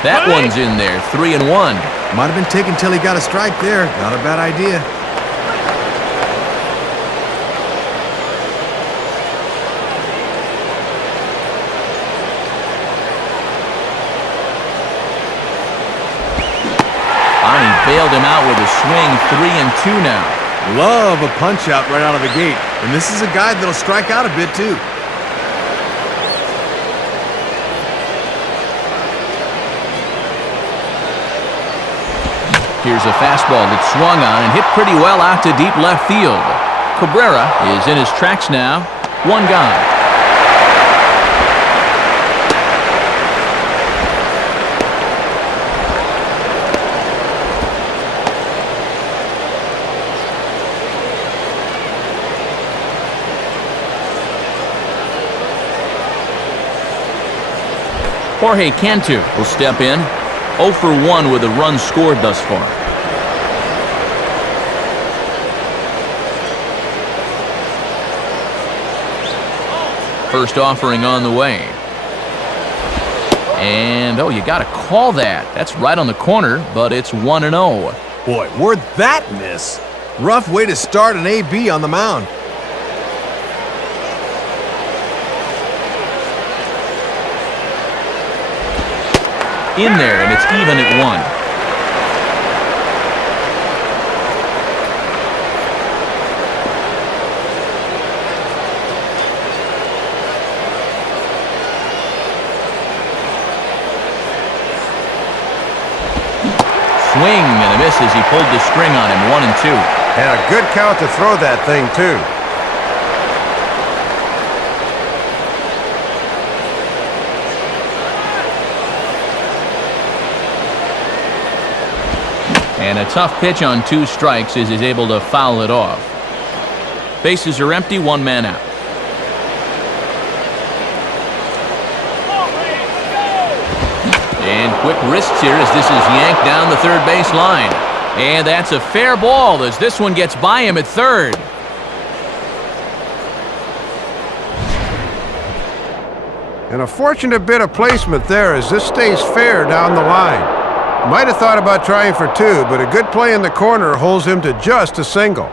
That one's in there, 3-1. Might have been taken till he got a strike there. Not a bad idea. Bailed him out with a swing, 3-2 now. Love a punch out right out of the gate. And this is a guy that'll strike out a bit too. Here's a fastball that swung on and hit pretty well out to deep left field. Cabrera is in his tracks now. One gone. Jorge Cantu will step in. 0 for 1 with a run scored thus far. First offering on the way. And, oh, you got to call that. That's right on the corner, but it's 1-0. Boy, where'd that miss? Rough way to start an AB on the mound. In there, and it's even at 1. Swing and a miss as he pulled the string on him, 1-2. And a good count to throw that thing, too. And a tough pitch on 2 strikes as he's able to foul it off. Bases are empty, 1 man out. And quick wrists here as this is yanked down the third base line. And that's a fair ball as this one gets by him at third. And a fortunate bit of placement there as this stays fair down the line. Might have thought about trying for 2, but a good play in the corner holds him to just a single.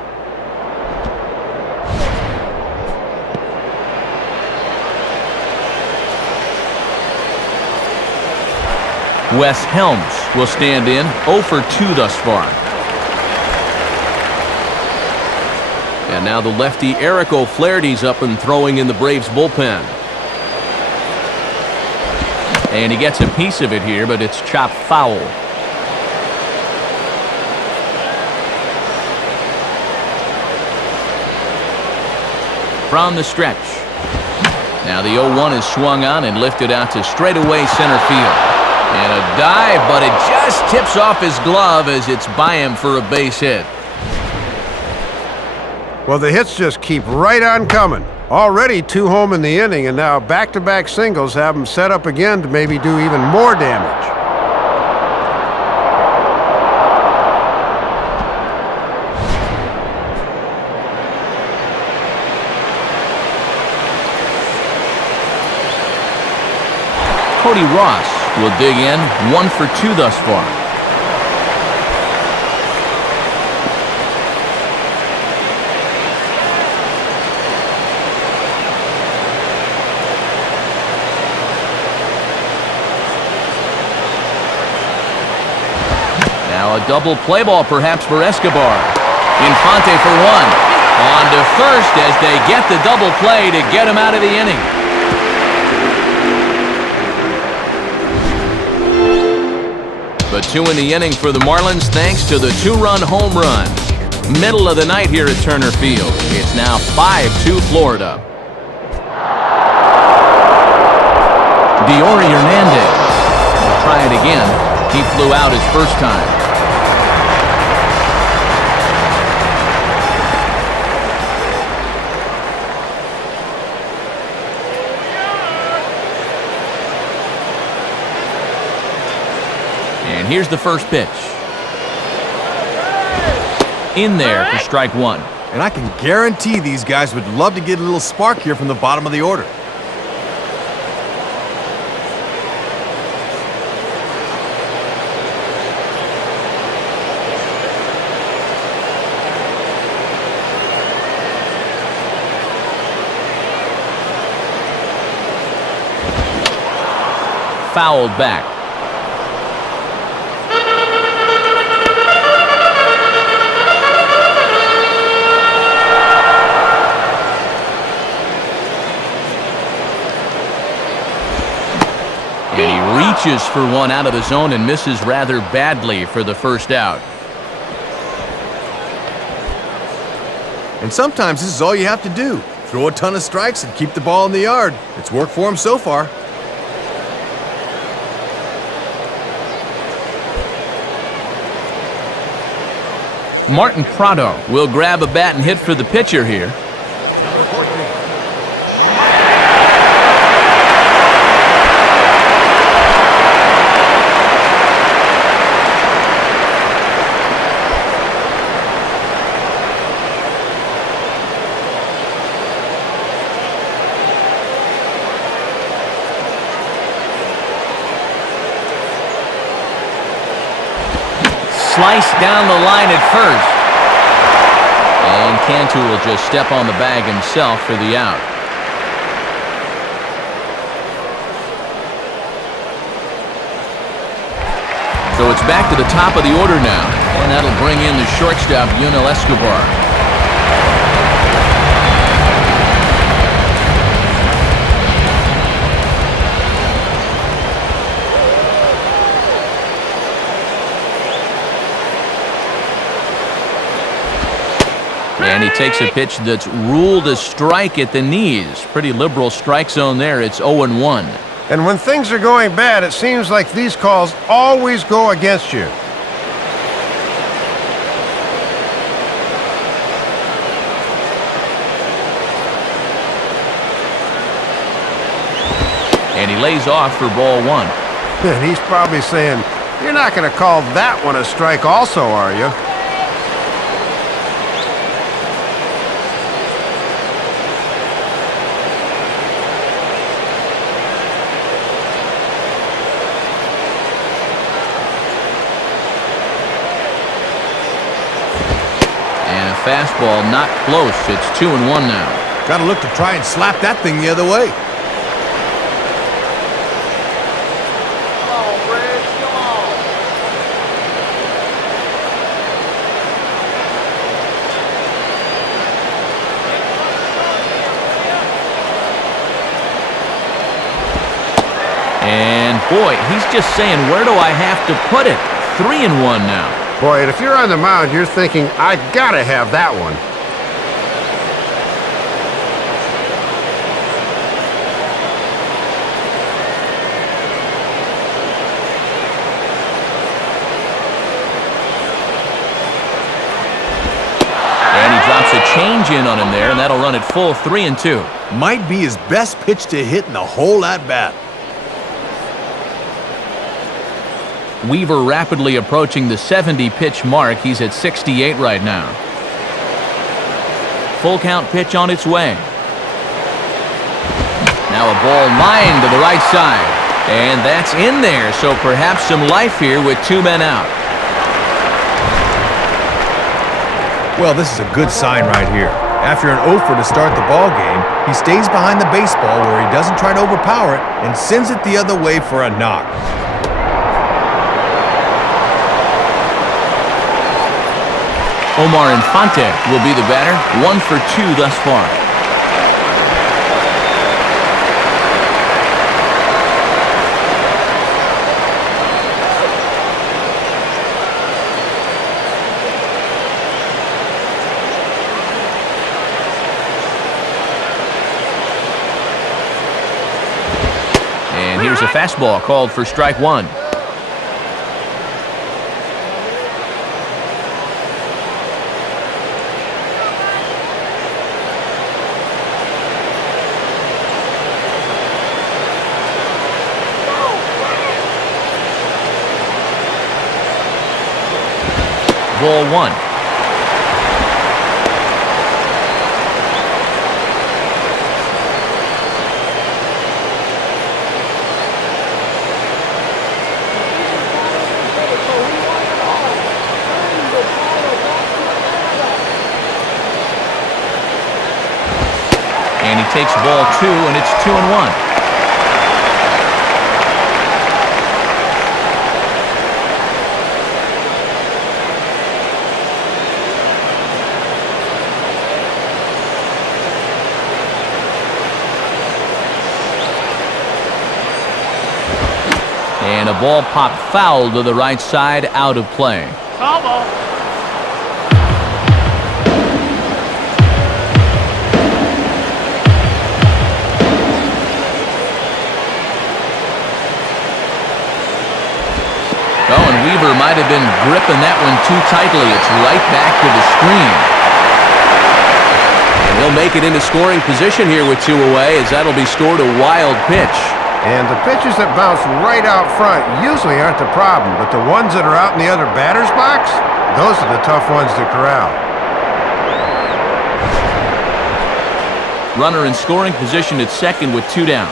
Wes Helms will stand in, 0 for 2 thus far. And now the lefty Eric O'Flaherty's up and throwing in the Braves bullpen. And he gets a piece of it here, but it's chopped foul. From the stretch. Now the 0-1 is swung on and lifted out to straightaway center field. And a dive, but it just tips off his glove as it's by him for a base hit. Well, the hits just keep right on coming. Already 2 home in the inning, and now back-to-back singles have him set up again to maybe do even more damage. Cody Ross will dig in, 1 for 2 thus far. Now a double play ball perhaps for Escobar. Infante for 1. On to first as they get the double play to get him out of the inning. two in the inning for the Marlins thanks to the two-run home run. Middle of the night here at Turner Field. It's now 5-2 Florida. Diori Hernandez will try it again. He flew out his first time. And here's the first pitch. In there for strike one. And I can guarantee these guys would love to get a little spark here from the bottom of the order. Fouled back. And he reaches for one out of the zone and misses rather badly for the first out. And sometimes this is all you have to do. Throw a ton of strikes and keep the ball in the yard. It's worked for him so far. Martin Prado will grab a bat and hit for the pitcher here. Number 14. Sliced down the line at first. And Cantu will just step on the bag himself for the out. So it's back to the top of the order now. And that'll bring in the shortstop, Yunel Escobar. And he takes a pitch that's ruled a strike at the knees. Pretty liberal strike zone there. It's 0-1. And when things are going bad, it seems like these calls always go against you. And he lays off for ball one. And he's probably saying, "You're not going to call that one a strike also, are you?" Fastball not close. It's 2-1 now. Got to look to try and slap that thing the other way. Come on, Rich, come on. And boy, he's just saying, where do I have to put it? 3-1 now. Boy, and if you're on the mound, you're thinking, "I gotta have that one." And he drops a change in on him there, and that'll run it full 3-2. Might be his best pitch to hit in the whole at-bat. Weaver rapidly approaching the 70-pitch mark. He's at 68 right now. Full count pitch on its way. Now a ball lined to the right side. And that's in there, so perhaps some life here with two men out. Well, this is a good sign right here. After an offer to start the ball game, he stays behind the baseball where he doesn't try to overpower it and sends it the other way for a knock. Omar Infante will be the batter, 1 for 2 thus far. fastball called for strike one. Ball one. And he takes ball two, and it's 2-1. And a ball popped foul to the right side, out of play. Foul ball. Oh, and Weaver might have been gripping that one too tightly. It's right back to the screen. And he'll make it into scoring position here with two away, as that'll be scored a wild pitch. And the pitches that bounce right out front usually aren't the problem, but the ones that are out in the other batter's box, those are the tough ones to corral. Runner in scoring position at second with two down.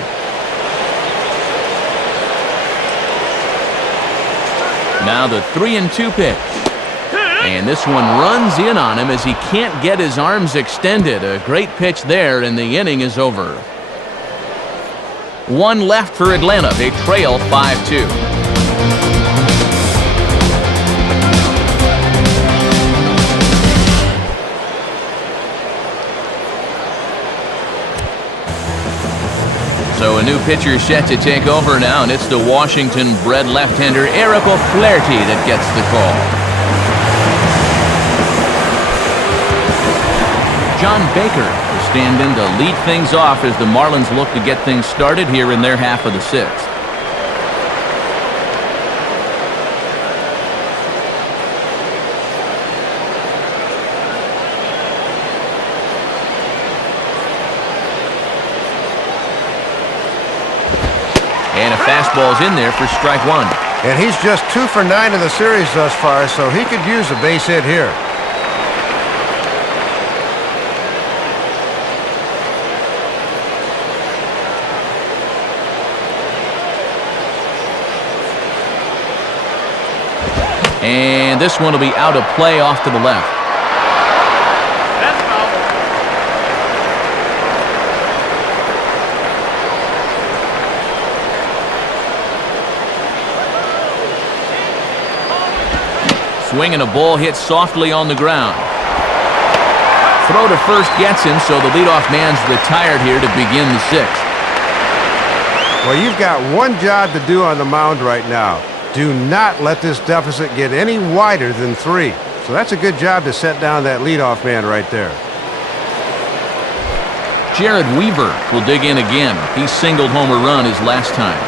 Now the 3-2 pitch. And this one runs in on him as he can't get his arms extended. A great pitch there, and the inning is over. One left for Atlanta. They trail 5-2. So a new pitcher set to take over now, and it's the Washington-bred left-hander Eric O'Flaherty that gets the call. John Baker will stand in to lead things off as the Marlins look to get things started here in their half of the sixth. And a fastball's in there for strike one. And he's just 2 for 9 in the series thus far, so he could use a base hit here. And this one will be out of play off to the left. That's foul. Swing and a ball hit softly on the ground. Throw to first gets him, so the leadoff man's retired here to begin the sixth. Well, you've got one job to do on the mound right now. Do not let this deficit get any wider than 3. So that's a good job to set down that leadoff man right there. Jared Weaver will dig in again. He singled home a run his last time.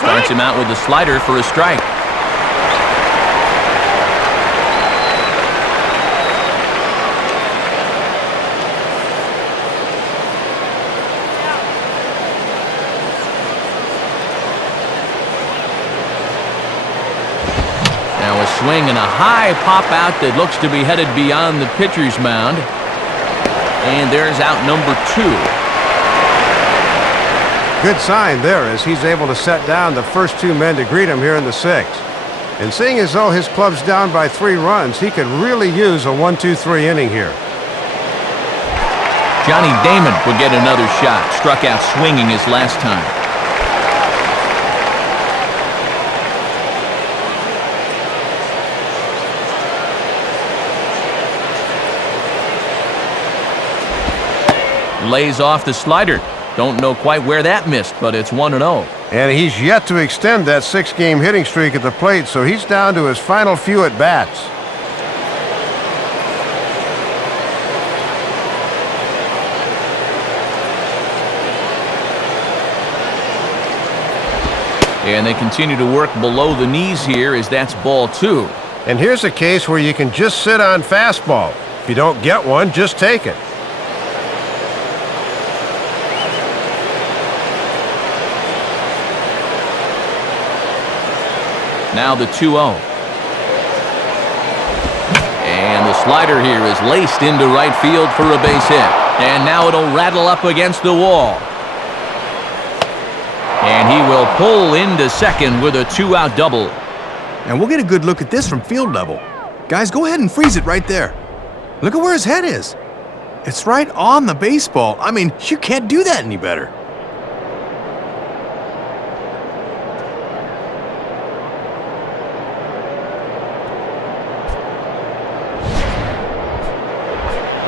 Starts him out with the slider for a strike. Now a swing and a high pop out that looks to be headed beyond the pitcher's mound. And there's out number 2. Good sign there as he's able to set down the first 2 men to greet him here in the 6th. And seeing as though his club's down by 3 runs, he could really use a 1-2-3 inning here. Johnny Damon will get another shot. Struck out swinging his last time. Lays off the slider. Don't know quite where that missed, but it's 1-0. And he's yet to extend that 6-game hitting streak at the plate, so he's down to his final few at-bats. And they continue to work below the knees here as that's ball 2. And here's a case where you can just sit on fastball. If you don't get one, just take it. Now the 2-0. And the slider here is laced into right field for a base hit. And now it'll rattle up against the wall. And he will pull into second with a 2-out double. And we'll get a good look at this from field level. Guys, go ahead and freeze it right there. Look at where his head is. It's right on the baseball. I mean, you can't do that any better.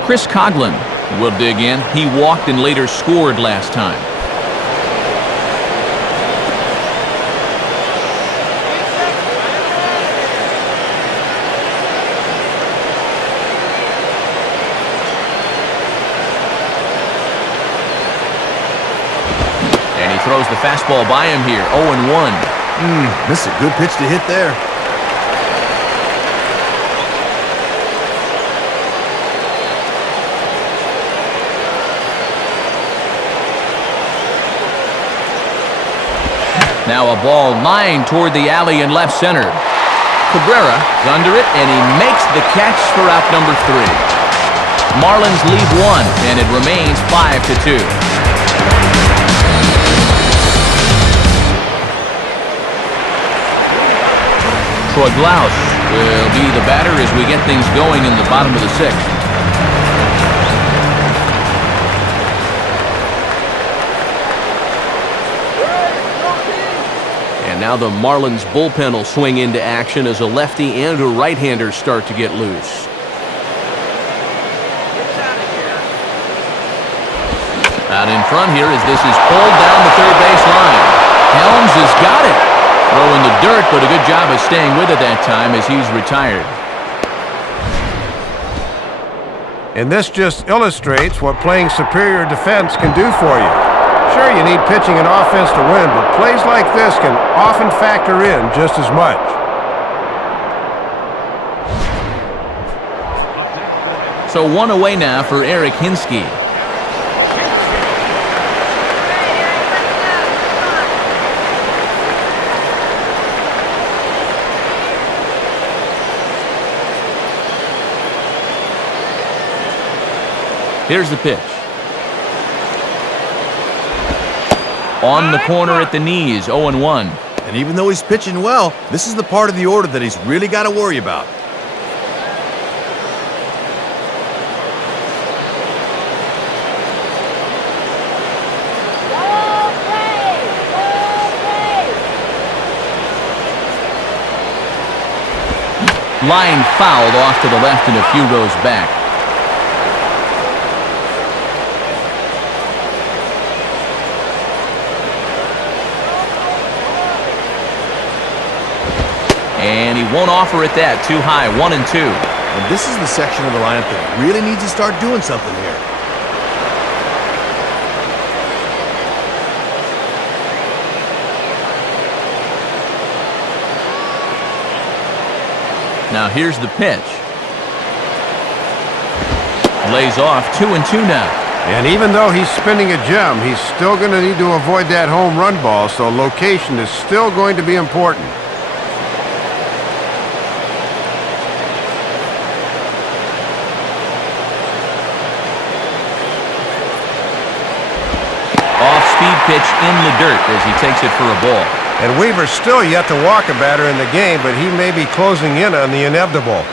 Chris Coughlin will dig in. He walked and later scored last time. And he throws the fastball by him here, 0-1. This is a good pitch to hit there. Now a ball lined toward the alley in left center. Cabrera is under it, and he makes the catch for out number 3. Marlins lead 1, and it remains 5-2. Troy Glaus will be the batter as we get things going in the bottom of the 6th. Now the Marlins bullpen will swing into action as a lefty and a right-hander start to get loose. Out in front here as this is pulled down the third base line. Helms has got it. Throwing the dirt, but a good job of staying with it that time as he's retired. And this just illustrates what playing superior defense can do for you. Sure, you need pitching and offense to win, but plays like this can often factor in just as much. So 1 away now for Eric Hinsky. Here's the pitch. On the corner at the knees, 0-1. And even though he's pitching well, this is the part of the order that he's really got to worry about. Line fouled off to the left and a few rows back. And he won't offer it that. Too high, 1-2. And this is the section of the lineup that really needs to start doing something here. Now here's the pitch. Lays off, 2-2 now. And even though he's spinning a gem, he's still going to need to avoid that home run ball, so location is still going to be important. Off-speed pitch in the dirt as he takes it for a ball. And Weaver's still yet to walk a batter in the game, but he may be closing in on the inevitable.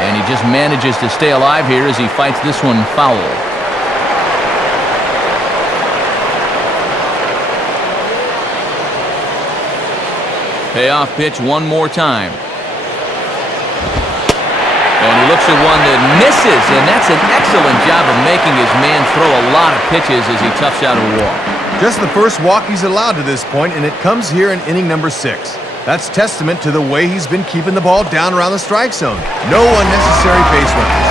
And he just manages to stay alive here as he fights this one foul. Payoff pitch one more time. And he looks at one that misses, and that's an excellent job of making his man throw a lot of pitches as he toughs out a walk. Just the first walk he's allowed to this point, and it comes here in inning number 6. That's testament to the way he's been keeping the ball down around the strike zone. No unnecessary base runners.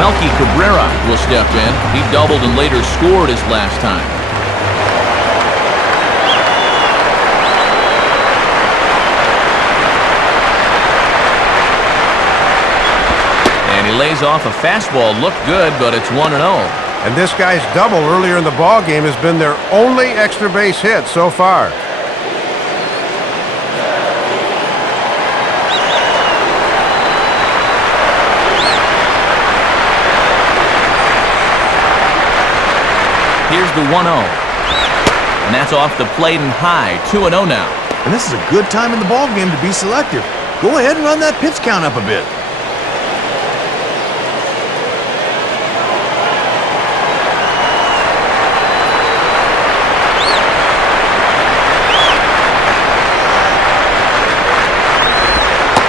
Melky Cabrera will step in. He doubled and later scored his last time. And he lays off a fastball. Looked good, but it's 1-0. And this guy's double earlier in the ball game has been their only extra base hit so far. Here's the 1-0. And that's off the plate and high. 2-0 now. And this is a good time in the ball game to be selective. Go ahead and run that pitch count up a bit.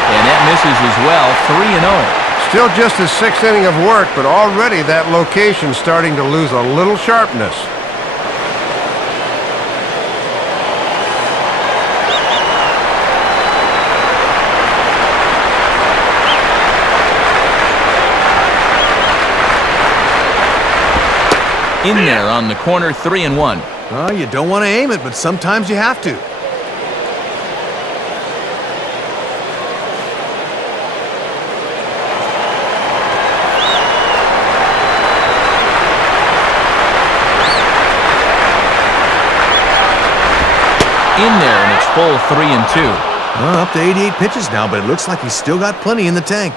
And that misses as well. 3-0. Still just his 6th inning of work, but already that location's starting to lose a little sharpness. In there on the corner, 3-1. Oh, you don't want to aim it, but sometimes you have to. In there, and it's full 3-2. Up to 88 pitches now, but it looks like he's still got plenty in the tank.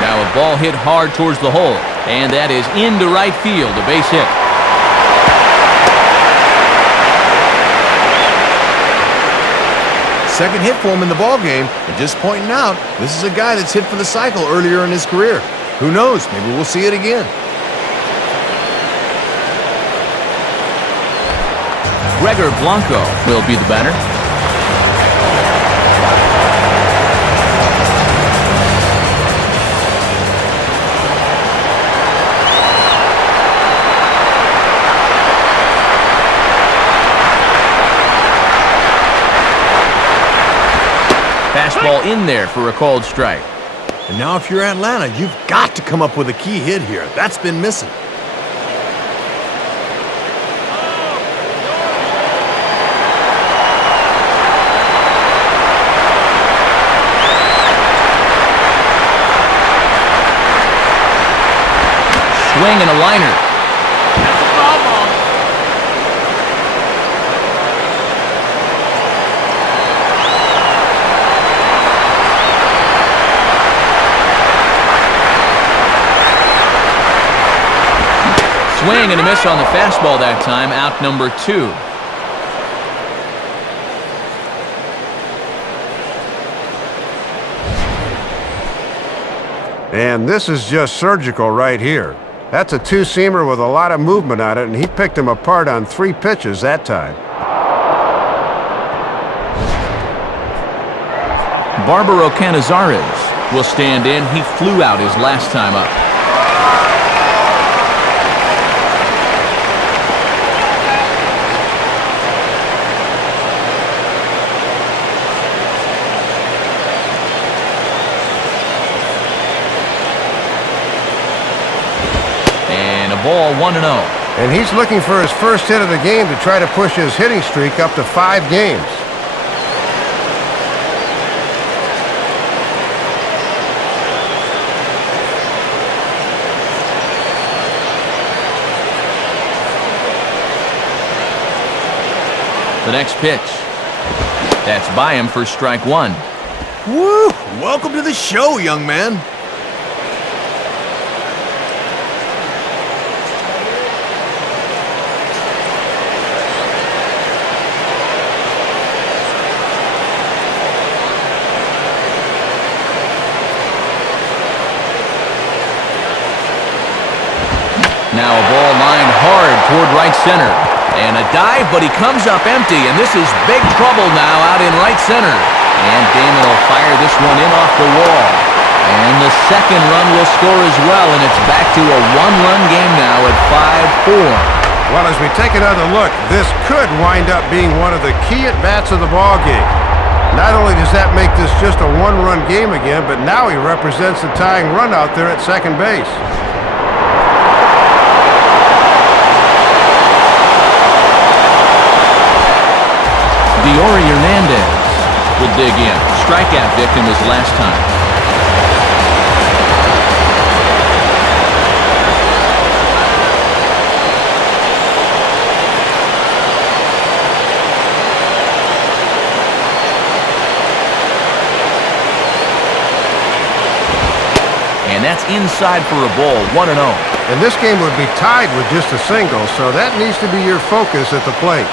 Now a ball hit hard towards the hole, and that is into right field, a base hit. Second hit for him in the ball game, and just pointing out, this is a guy that's hit for the cycle earlier in his career. Who knows? Maybe we'll see it again. Gregor Blanco will be the batter. Fastball in there for a called strike. And now if you're Atlanta, you've got to come up with a key hit here. That's been missing. Swing and a liner. That's a foul ball. Swing and a miss on the fastball that time, out number 2. And this is just surgical right here. That's a two-seamer with a lot of movement on it, and he picked him apart on 3 pitches that time. Barbaro Canizares will stand in. He flew out his last time up. Ball 1-0. And he's looking for his first hit of the game to try to push his hitting streak up to 5 games. The next pitch. That's by him for strike 1. Woo! Welcome to the show, young man. hard toward right center. And a dive, but he comes up empty, and this is big trouble now out in right center. And Damon will fire this one in off the wall. And the second run will score as well, and it's back to a one-run game now at 5-4. Well, as we take another look, this could wind up being one of the key at-bats of the ball game. Not only does that make this just a one-run game again, but now he represents the tying run out there at second base. Diori Hernandez will dig in. Strikeout victim his last time. And that's inside for a ball, 1-0. And this game would be tied with just a single, so that needs to be your focus at the plate.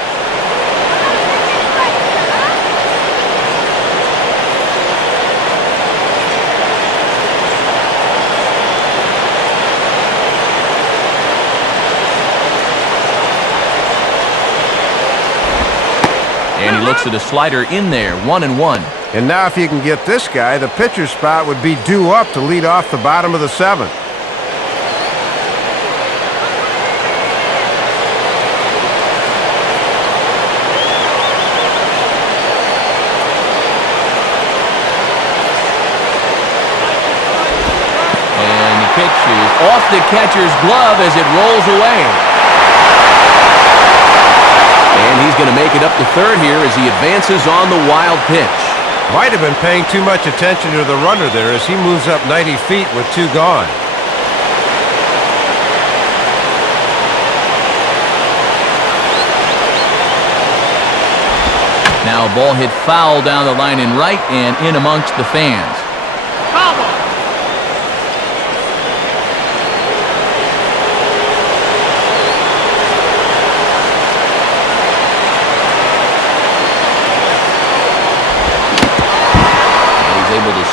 And he looks at a slider in there, 1-1. And now if you can get this guy, the pitcher's spot would be due up to lead off the bottom of the seventh. And the pitch is off the catcher's glove as it rolls away. And he's going to make it up to third here as he advances on the wild pitch. Might have been paying too much attention to the runner there as he moves up 90 feet with two gone. Now a ball hit foul down the line in right and in amongst the fans.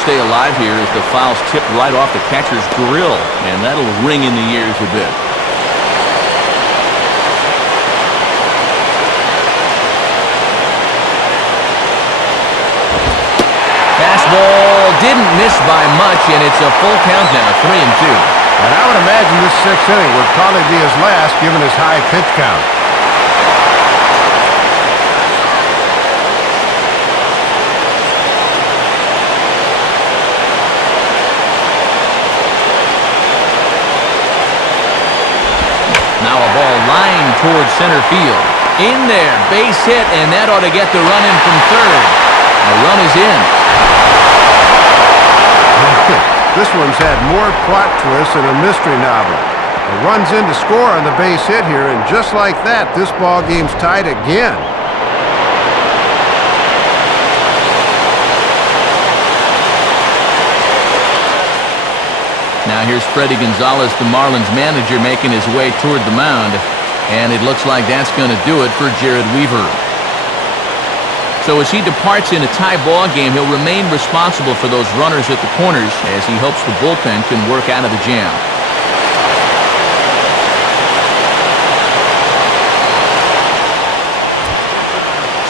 Stay alive here as the foul's tipped right off the catcher's grill, and that'll ring in the ears a bit. Fastball didn't miss by much, and it's a full count now, 3-2. And I would imagine this sixth inning would probably be his last given his high pitch count. Now a ball lined towards center field. In there, base hit, and that ought to get the run in from third. A run is in. This one's had more plot twists than a mystery novel. A run's in to score on the base hit here, and just like that, this ball game's tied again. Now here's Freddie Gonzalez, the Marlins manager, making his way toward the mound. And it looks like that's going to do it for Jared Weaver. So as he departs in a tie ball game, he'll remain responsible for those runners at the corners as he hopes the bullpen can work out of the jam.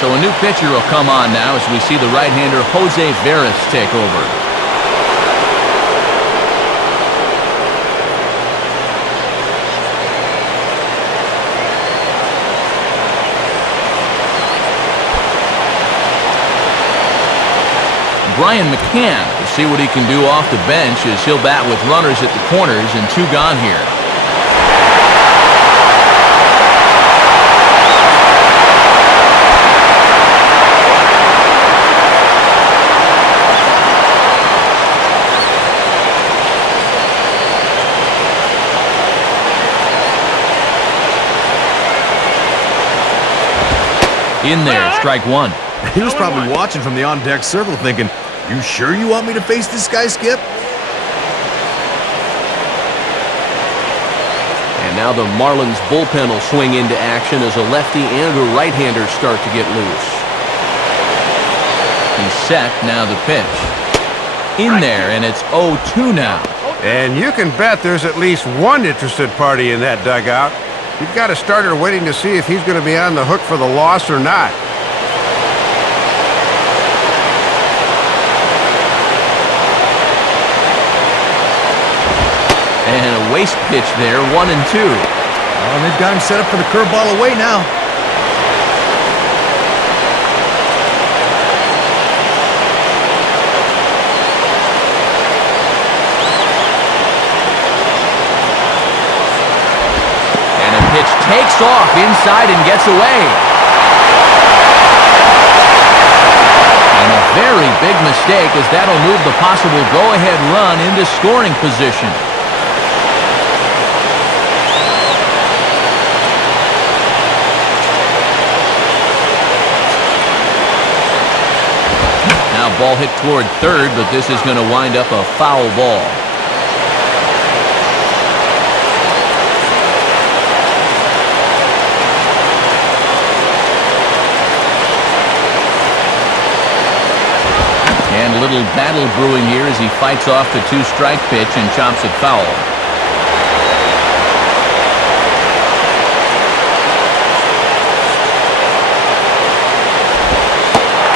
So a new pitcher will come on now as we see the right-hander Jose Veras take over. Brian McCann to see what he can do off the bench as he'll bat with runners at the corners and two gone here. In there, strike one. He was probably watching from the on-deck circle thinking, "You sure you want me to face this guy, Skip?" And now the Marlins bullpen will swing into action as a lefty and a right-hander start to get loose. He's set, now the pitch. In there, and it's 0-2 now. And you can bet there's at least one interested party in that dugout. You've got a starter waiting to see if he's going to be on the hook for the loss or not. And a waste pitch there, 1-2. Oh, and they've got him set up for the curveball away now. And a pitch takes off inside and gets away. And a very big mistake, as that'll move the possible go-ahead run into scoring position. Now ball hit toward third, but this is going to wind up a foul ball. And a little battle brewing here as he fights off the two-strike pitch and chops it foul.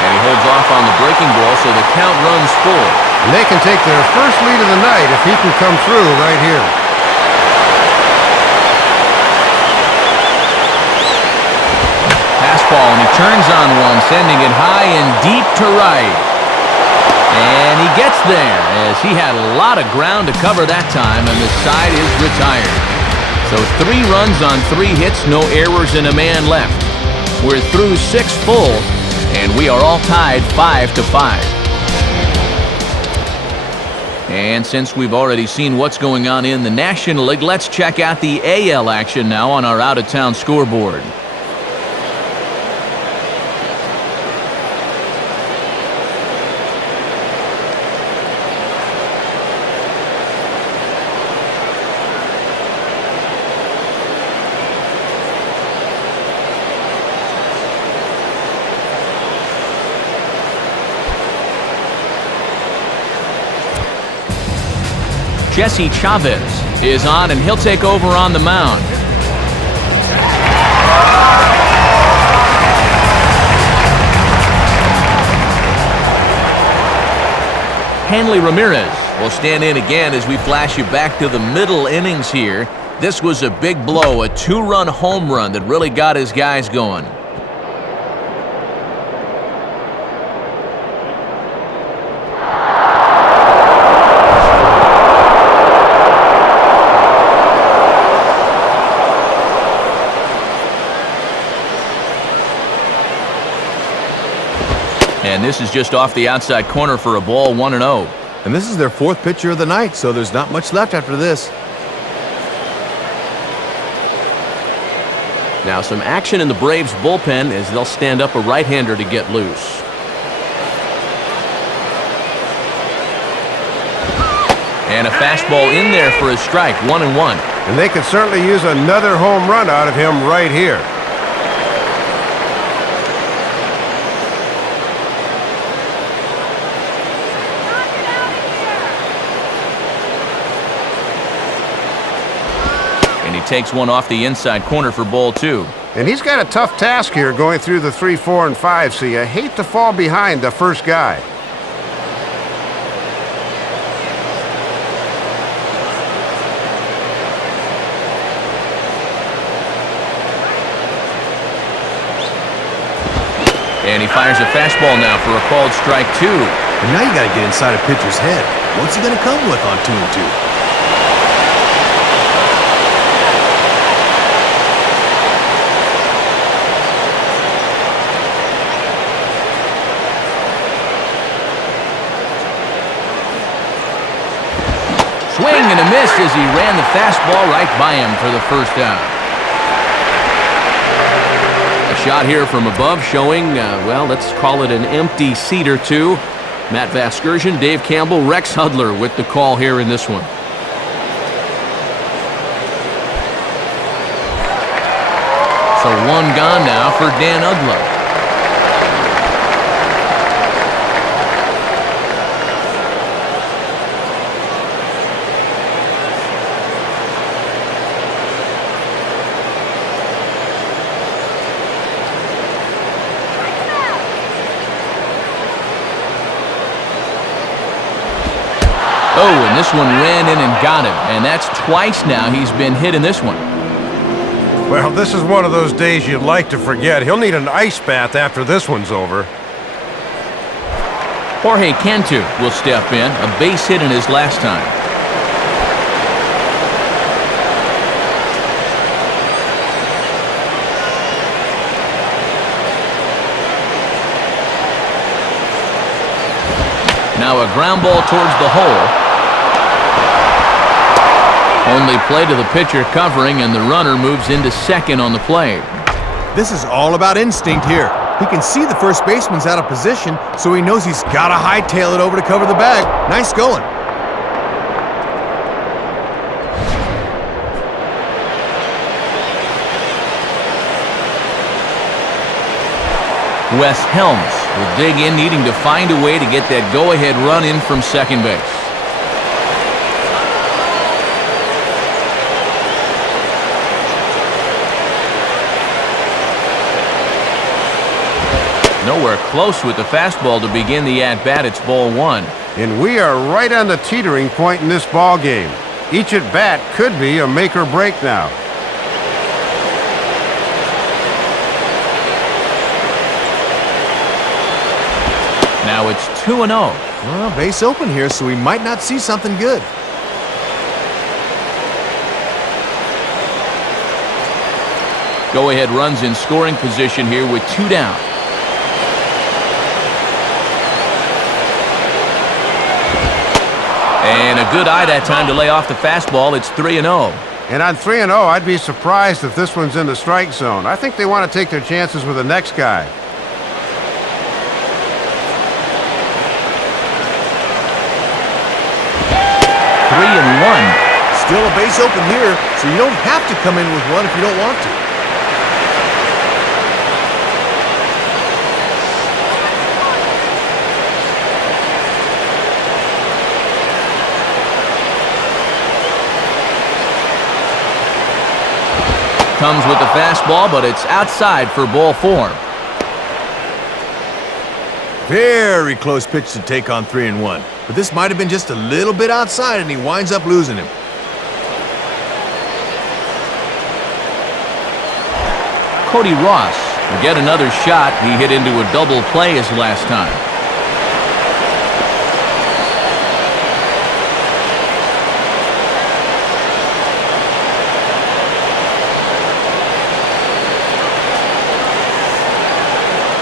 And he holds off on the breaking ball, so the count runs full. And they can take their first lead of the night if he can come through right here. Fastball, and he turns on one, sending it high and deep to right. And he gets there, as he had a lot of ground to cover that time, and the side is retired. So 3 runs on 3 hits, no errors, and a man left. We're through 6 full, and we are all tied 5-5. And since we've already seen what's going on in the National League, let's check out the AL action now on our out-of-town scoreboard. Jesse Chavez is on, and he'll take over on the mound. Hanley Ramirez will stand in again as we flash you back to the middle innings here. This was a big blow, a 2-run home run that really got his guys going. And this is just off the outside corner for a ball, 1-0. And this is their 4th pitcher of the night, so there's not much left after this. Now some action in the Braves bullpen as they'll stand up a right-hander to get loose. And a fastball in there for a strike, 1-1. And they could certainly use another home run out of him right here. Takes one off the inside corner for ball 2. And he's got a tough task here going through the 3, 4, and 5, so you hate to fall behind the first guy. And he fires a fastball now for a called strike 2. And now you got to get inside a pitcher's head. What's he going to come with on 2-2? Swing and a miss as he ran the fastball right by him for the first down. A shot here from above showing, well, let's call it an empty seat or two. Matt Vasgersian, Dave Campbell, Rex Hudler with the call here in this one. So 1 gone now for Dan Uggla. Oh, and this one ran in and got him. And that's twice now he's been hit in this one. Well, this is one of those days you'd like to forget. He'll need an ice bath after this one's over. Jorge Cantu will step in, a base hit in his last time. Now a ground ball towards the hole. Only play to the pitcher covering, and the runner moves into second on the play. This is all about instinct here. He can see the first baseman's out of position, so he knows he's got to hightail it over to cover the bag. Nice going. Wes Helms will dig in, needing to find a way to get that go-ahead run in from second base. Nowhere close with the fastball to begin the at-bat. It's ball one. And we are right on the teetering point in this ball game. Each at-bat could be a make or break now. Now it's 2-0. Well, base open here, so we might not see something good. Go-ahead runs in scoring position here with 2 down. And a good eye that time to lay off the fastball. It's 3-0. And on 3-0, I'd be surprised if this one's in the strike zone. I think they want to take their chances with the next guy. Still a base open here, so you don't have to come in with one if you don't want to. Comes with the fastball, but it's outside for ball 4. Very close pitch to take on 3-1. But this might have been just a little bit outside, and he winds up losing him. Cody Ross will get another shot. He hit into a double play his last time.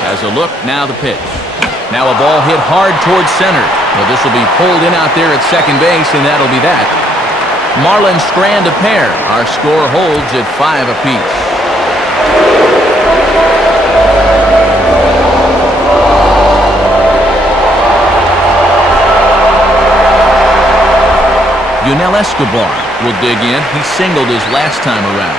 Has a look, now the pitch. Now a ball hit hard towards center. Well, this will be pulled in out there at second base, and that'll be that. Marlins strand a pair. Our score holds at 5 apiece. Yunel Escobar will dig in. He singled his last time around.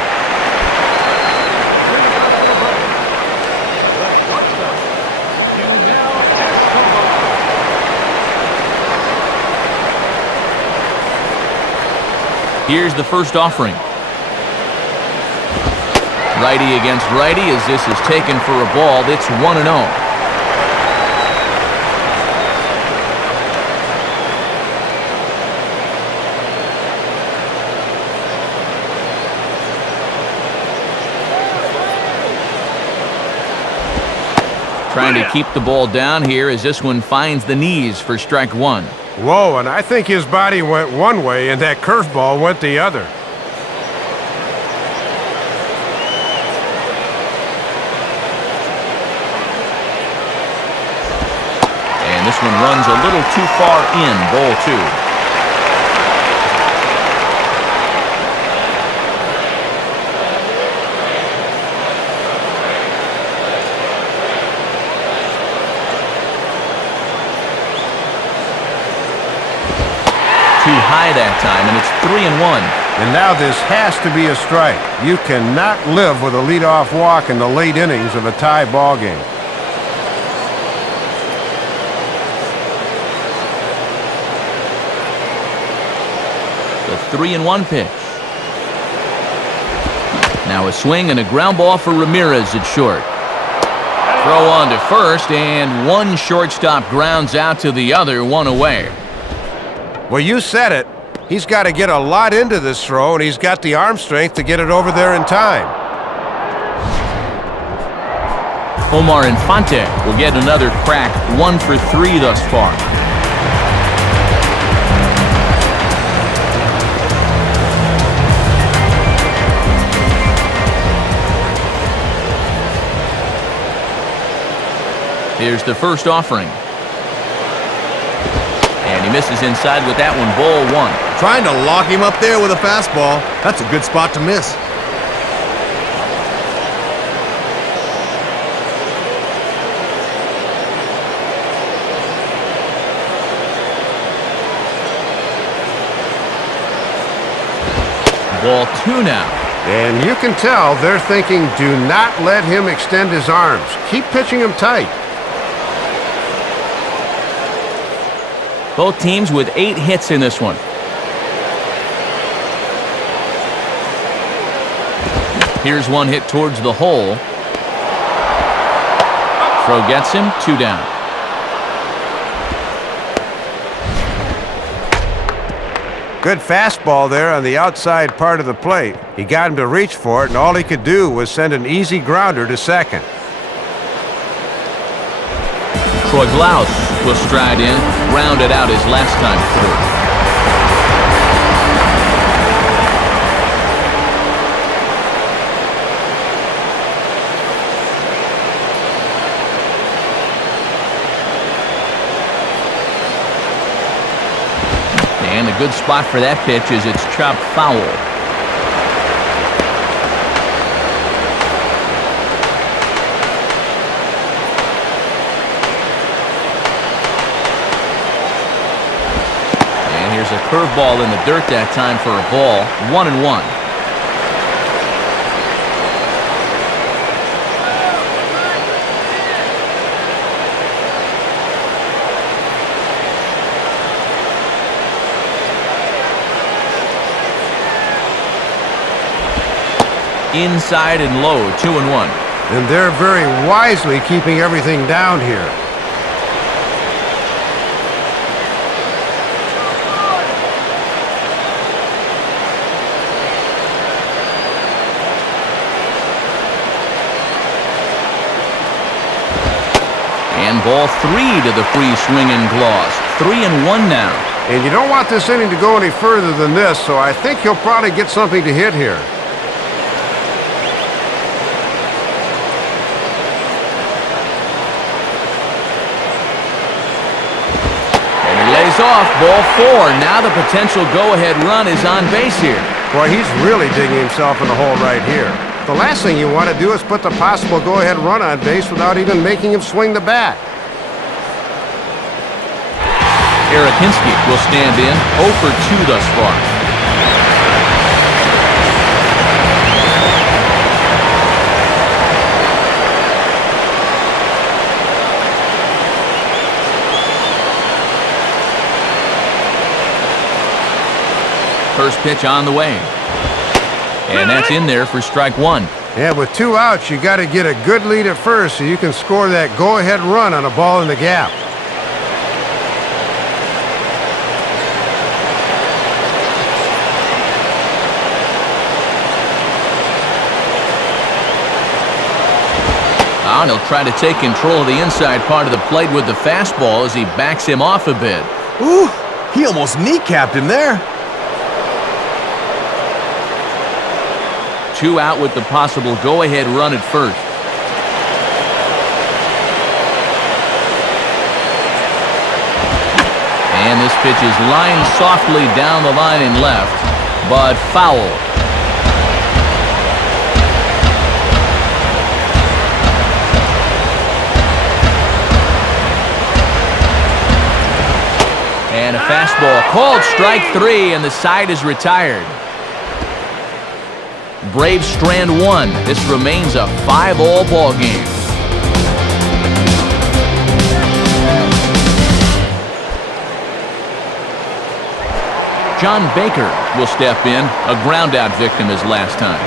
Here's the first offering. Righty against righty as this is taken for a ball. It's 1-0. Trying to keep the ball down here as this one finds the knees for strike 1. Whoa, and I think his body went one way and that curveball went the other. And this one runs a little too far in, ball 2. Too high that time, and it's 3-1. And now this has to be a strike. You cannot live with a leadoff walk in the late innings of a tie ball game. The 3-1 pitch. Now a swing and a ground ball for Ramirez at short. Throw on to first, and one shortstop grounds out to the other, one away. Well, you said it. He's got to get a lot into this throw, and he's got the arm strength to get it over there in time. Omar Infante will get another crack, 1 for 3 thus far. Here's the first offering. And he misses inside with that one, ball 1. Trying to lock him up there with a fastball. That's a good spot to miss. Ball 2 now. And you can tell they're thinking, do not let him extend his arms. Keep pitching him tight. Both teams with 8 hits in this one. Here's one hit towards the hole. Throw gets him, 2 down. Good fastball there on the outside part of the plate. He got him to reach for it, and all he could do was send an easy grounder to second. Troy Glaus will stride in, rounded out his last time through. And a good spot for that pitch is it's chopped foul. And here's a curveball in the dirt that time for a ball. 1-1. Inside and low, 2-1. And they're very wisely keeping everything down here. And ball 3 to the free swinging Glaus. 3-1 now. And you don't want this inning to go any further than this, so I think he'll probably get something to hit here. Off, ball 4. Now the potential go-ahead run is on base here. Boy, he's really digging himself in the hole right here. The last thing you want to do is put the possible go-ahead run on base without even making him swing the bat. Arakinski will stand in, 0 for 2 thus far. First pitch on the way. And that's in there for strike 1. Yeah, with 2 outs, you got to get a good lead at first so you can score that go-ahead run on a ball in the gap. And he'll try to take control of the inside part of the plate with the fastball as he backs him off a bit. Ooh, he almost kneecapped him there. 2 out with the possible go-ahead run at first. And this pitch is lined softly down the line and left, but foul. And a fastball called strike 3, and the side is retired. Braves strand 1. This remains a 5-all ball game. John Baker will step in, a ground-out victim his last time.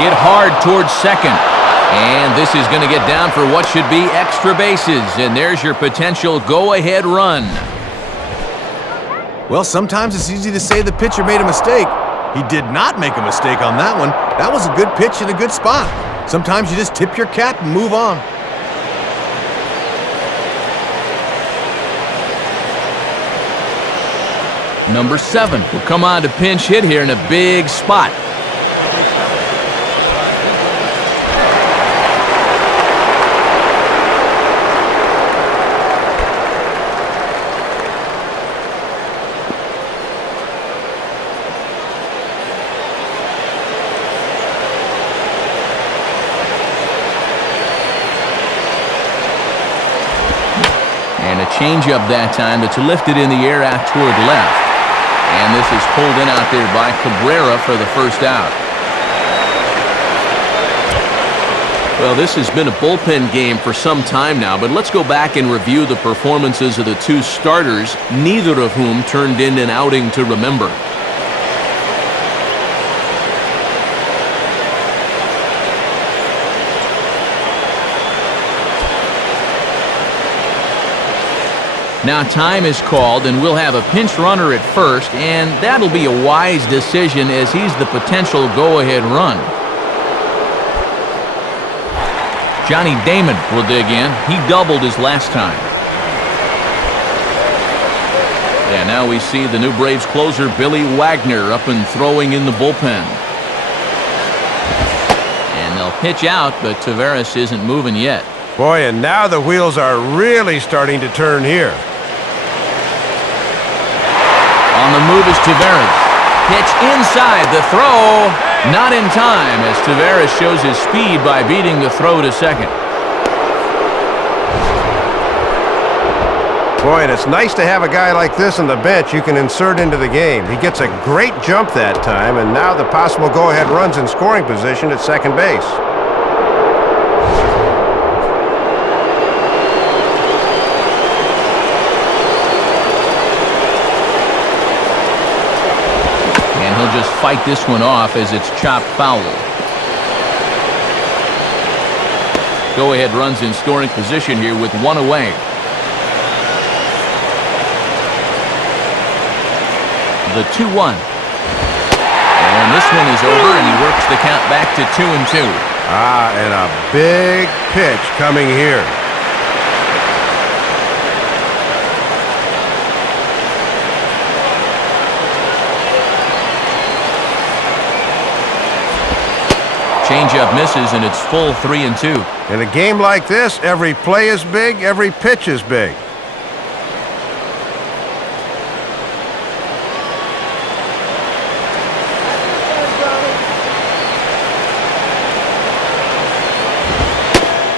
Hit hard towards second. And this is going to get down for what should be extra bases. And there's your potential go-ahead run. Well, sometimes it's easy to say the pitcher made a mistake. He did not make a mistake on that one. That was a good pitch in a good spot. Sometimes you just tip your cap and move on. Number 7 will come on to pinch hit here in a big spot. And a changeup that time that's lifted in the air out toward left. And this is pulled in out there by Cabrera for the first out. Well, this has been a bullpen game for some time now, but let's go back and review the performances of the two starters, neither of whom turned in an outing to remember. Now time is called, and we'll have a pinch runner at first, and that'll be a wise decision as he's the potential go-ahead run. Johnny Damon will dig in. He doubled his last time. And now we see the new Braves closer, Billy Wagner, up and throwing in the bullpen. And they'll pitch out, but Taveras isn't moving yet. Boy, and now the wheels are really starting to turn here. On the move is Taveras. Pitch inside, the throw not in time as Taveras shows his speed by beating the throw to second. Boy, and it's nice to have a guy like this on the bench you can insert into the game. He gets a great jump that time, and now the possible go-ahead runs in scoring position at second base. He'll just fight this one off as it's chopped foul. Go-ahead runs in scoring position here with one away. The 2-1. And this one is over, and he works the count back to 2-2. Ah, and a big pitch coming here. Changeup misses, and it's full 3-2. In a game like this, every play is big, every pitch is big.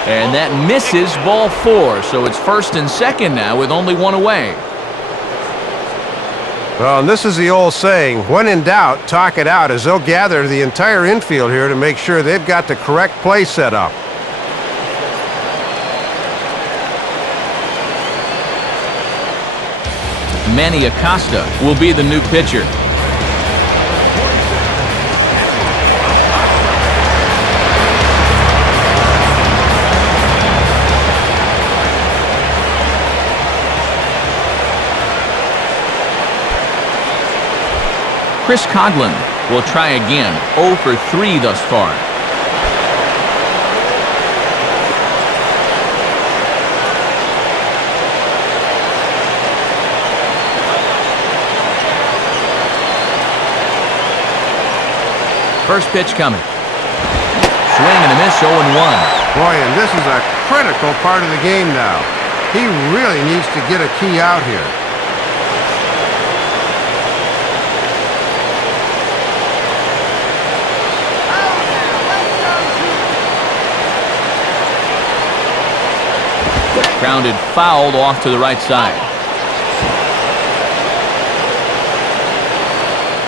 And that misses, ball 4, so it's first and second now with only one away. Well, and this is the old saying, when in doubt, talk it out, as they'll gather the entire infield here to make sure they've got the correct play set up. Manny Acosta will be the new pitcher. Chris Coghlan will try again, 0 for 3 thus far. First pitch coming. Swing and a miss, 0-1. Boy, and this is a critical part of the game now. He really needs to get a key out here. Grounded fouled off to the right side.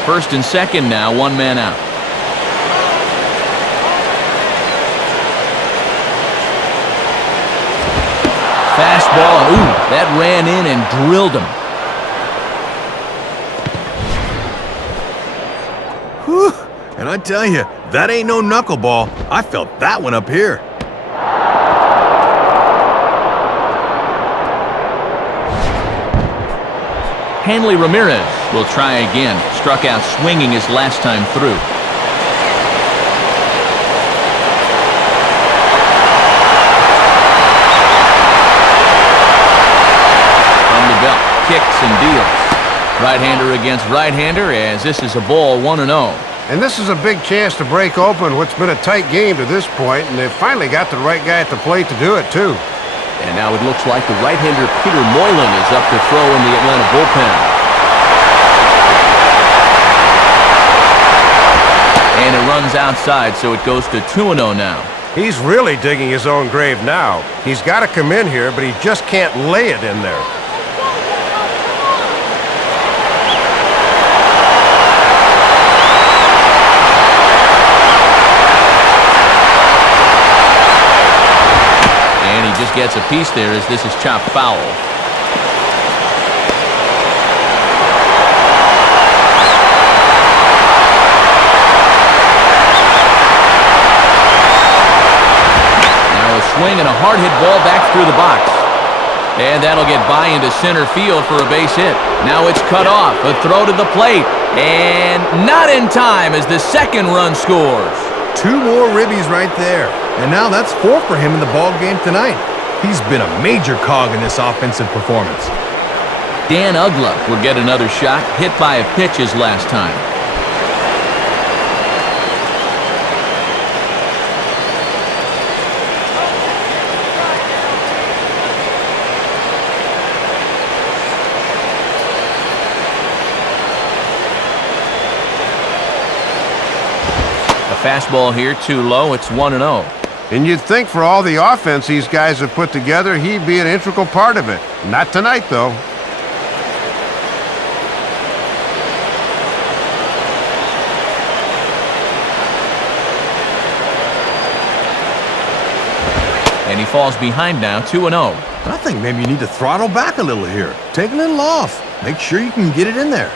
First and second now, one man out. Fastball, and ooh, that ran in and drilled him. Whew, And I tell you, that ain't no knuckleball. I felt that one up here. Hanley Ramirez will try again. Struck out swinging his last time through. From the belt, kicks and deals. Right-hander against right-hander as this is a ball 1-0. And this is a big chance to break open what's been a tight game to this point, and they've finally got the right guy at the plate to do it, too. And now it looks like the right-hander Peter Moylan is up to throw in the Atlanta bullpen. And it runs outside, so it goes to 2-0 now. He's really digging his own grave now. He's got to come in here, but he just can't lay it in there. And he just gets a piece there as this is chopped foul. Swing and a hard-hit ball back through the box. And that'll get by into center field for a base hit. Now it's cut off. A throw to the plate. And not in time as the second run scores. 2 more ribbies right there. And now that's 4 for him in the ball game tonight. He's been a major cog in this offensive performance. Dan Uggla will get another shot. Hit by a pitch his last time. Fastball here, too low. It's 1-0. And you'd think for all the offense these guys have put together, he'd be an integral part of it. Not tonight, though. And he falls behind now, 2-0. I think maybe you need to throttle back a little here. Take a little off. Make sure you can get it in there.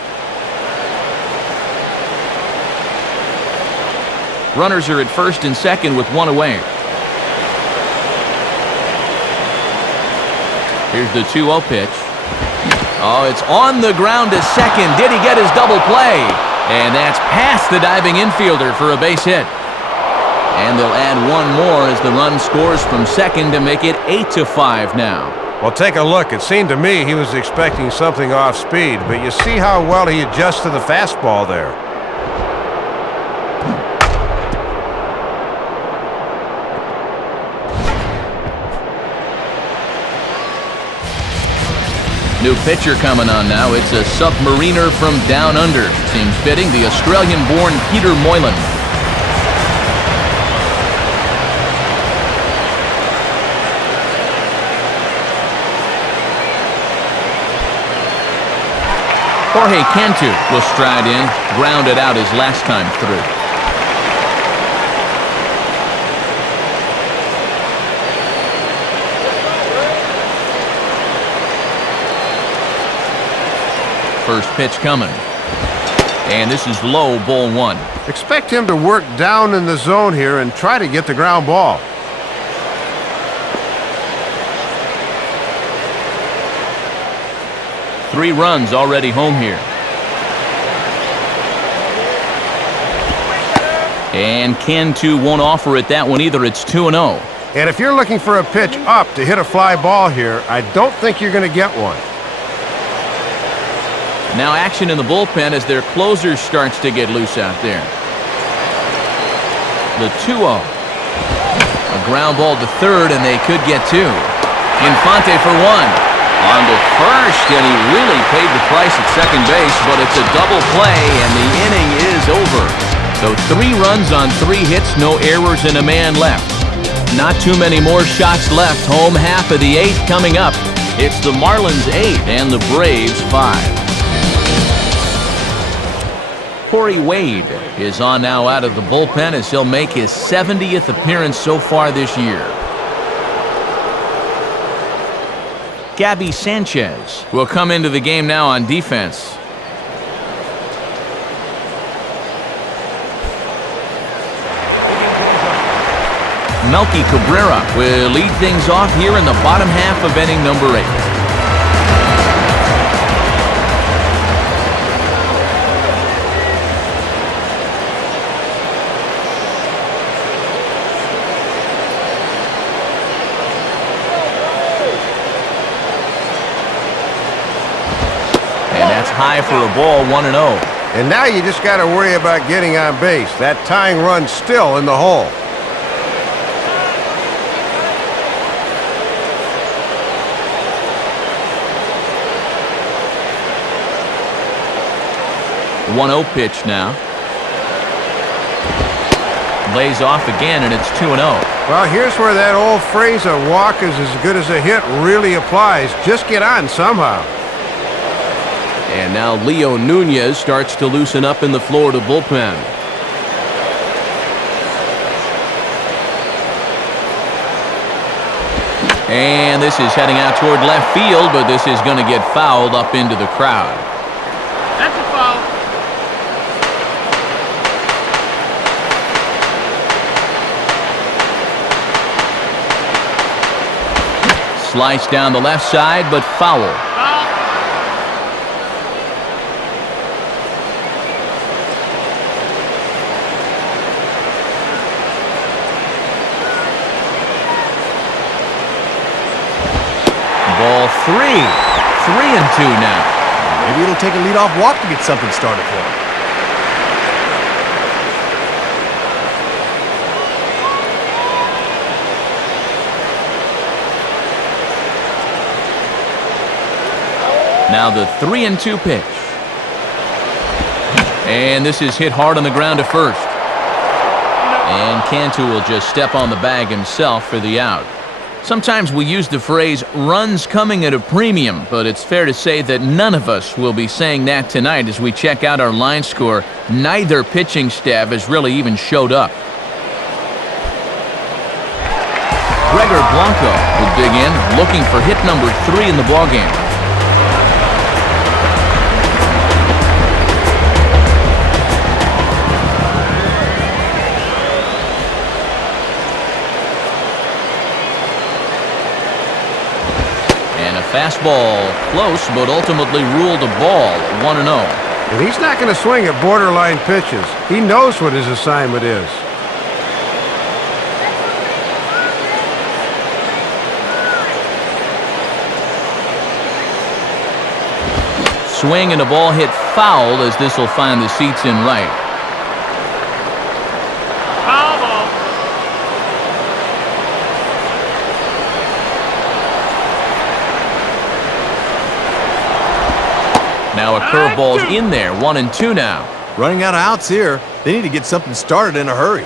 Runners are at first and second with 1 away. Here's the 2-0 pitch. Oh, it's on the ground to second. Did he get his double play? And that's past the diving infielder for a base hit. And they'll add 1 more as the run scores from second to make it 8-5 now. Well, take a look. It seemed to me he was expecting something off speed, but you see how well he adjusts to the fastball there. New pitcher coming on now. It's a submariner from down under. Seems fitting, the Australian-born Peter Moylan. Jorge Cantu will stride in, grounded out his last time through. First pitch coming. And this is low, ball 1. Expect him to work down in the zone here and try to get the ground ball. Three runs already home here. And Cantu won't offer it that one either. It's 2-0. And if you're looking for a pitch up to hit a fly ball here, I don't think you're going to get one. Now action in the bullpen as their closer starts to get loose out there. The 2-0. A ground ball to third, and they could get 2. Infante for 1. On to first, and he really paid the price at second base, but it's a double play, and the inning is over. So 3 runs on 3 hits, no errors, and a man left. Not too many more shots left. Home half of the 8th coming up. It's the Marlins 8 and the Braves 5. Corey Wade is on now out of the bullpen as he'll make his 70th appearance so far this year. Gabby Sanchez will come into the game now on defense. Melky Cabrera will lead things off here in the bottom half of inning number 8. And that's high for a ball, 1-0. And now you just got to worry about getting on base. That tying run's still in the hole. The 1-0 pitch now. Lays off again, and it's 2-0. Well, here's where that old phrase, a walk is as good as a hit, really applies. Just get on somehow. And now Leo Nunez starts to loosen up in the Florida bullpen. And this is heading out toward left field, but this is going to get fouled up into the crowd. That's a foul. Sliced down the left side, but foul. Ball 3. 3-2 now. Maybe it'll take a leadoff walk to get something started for him. Now the 3-2 pitch. And this is hit hard on the ground to first. And Cantu will just step on the bag himself for the out. Sometimes we use the phrase runs coming at a premium, but it's fair to say that none of us will be saying that tonight as we check out our line score. Neither pitching staff has really even showed up. Gregor Blanco will dig in, looking for hit number 3 in the ballgame. Fastball close, but ultimately ruled a ball, 1-0. And he's not going to swing at borderline pitches. He knows what his assignment is. Swing and a ball hit foul as this will find the seats in right. Foul ball. Now a curveball's in there, 1-2 now. Running out of outs here. They need to get something started in a hurry.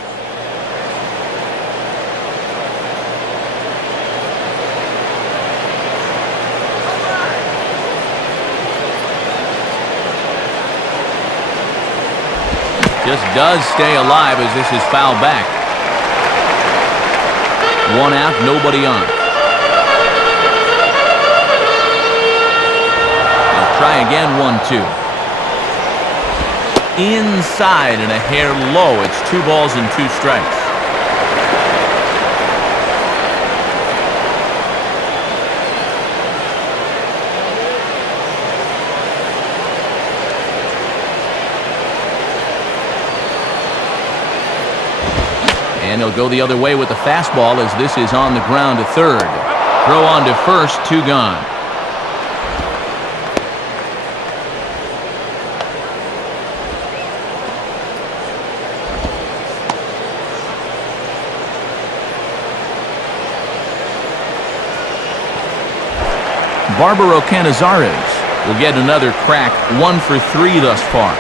Just does stay alive as this is fouled back. 1 out, nobody on. Try again, 1-2. Inside and a hair low. It's 2 balls and 2 strikes. And he'll go the other way with the fastball as this is on the ground to third. Throw on to first, 2 gone. Barbaro Canizares will get another crack, 1 for 3 thus far.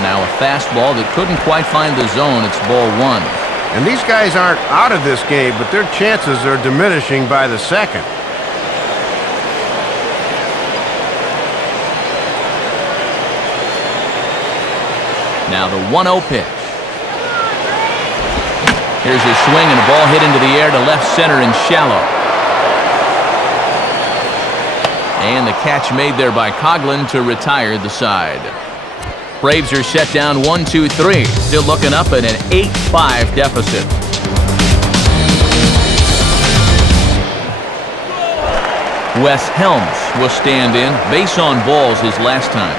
Now a fastball that couldn't quite find the zone. It's ball 1. And these guys aren't out of this game, but their chances are diminishing by the second. Now the 1-0 pitch. Here's a swing and a ball hit into the air to left center and shallow. And the catch made there by Coughlin to retire the side. Braves are set down 1-2-3, still looking up at an 8-5 deficit. Wes Helms will stand in. Base on balls his last time.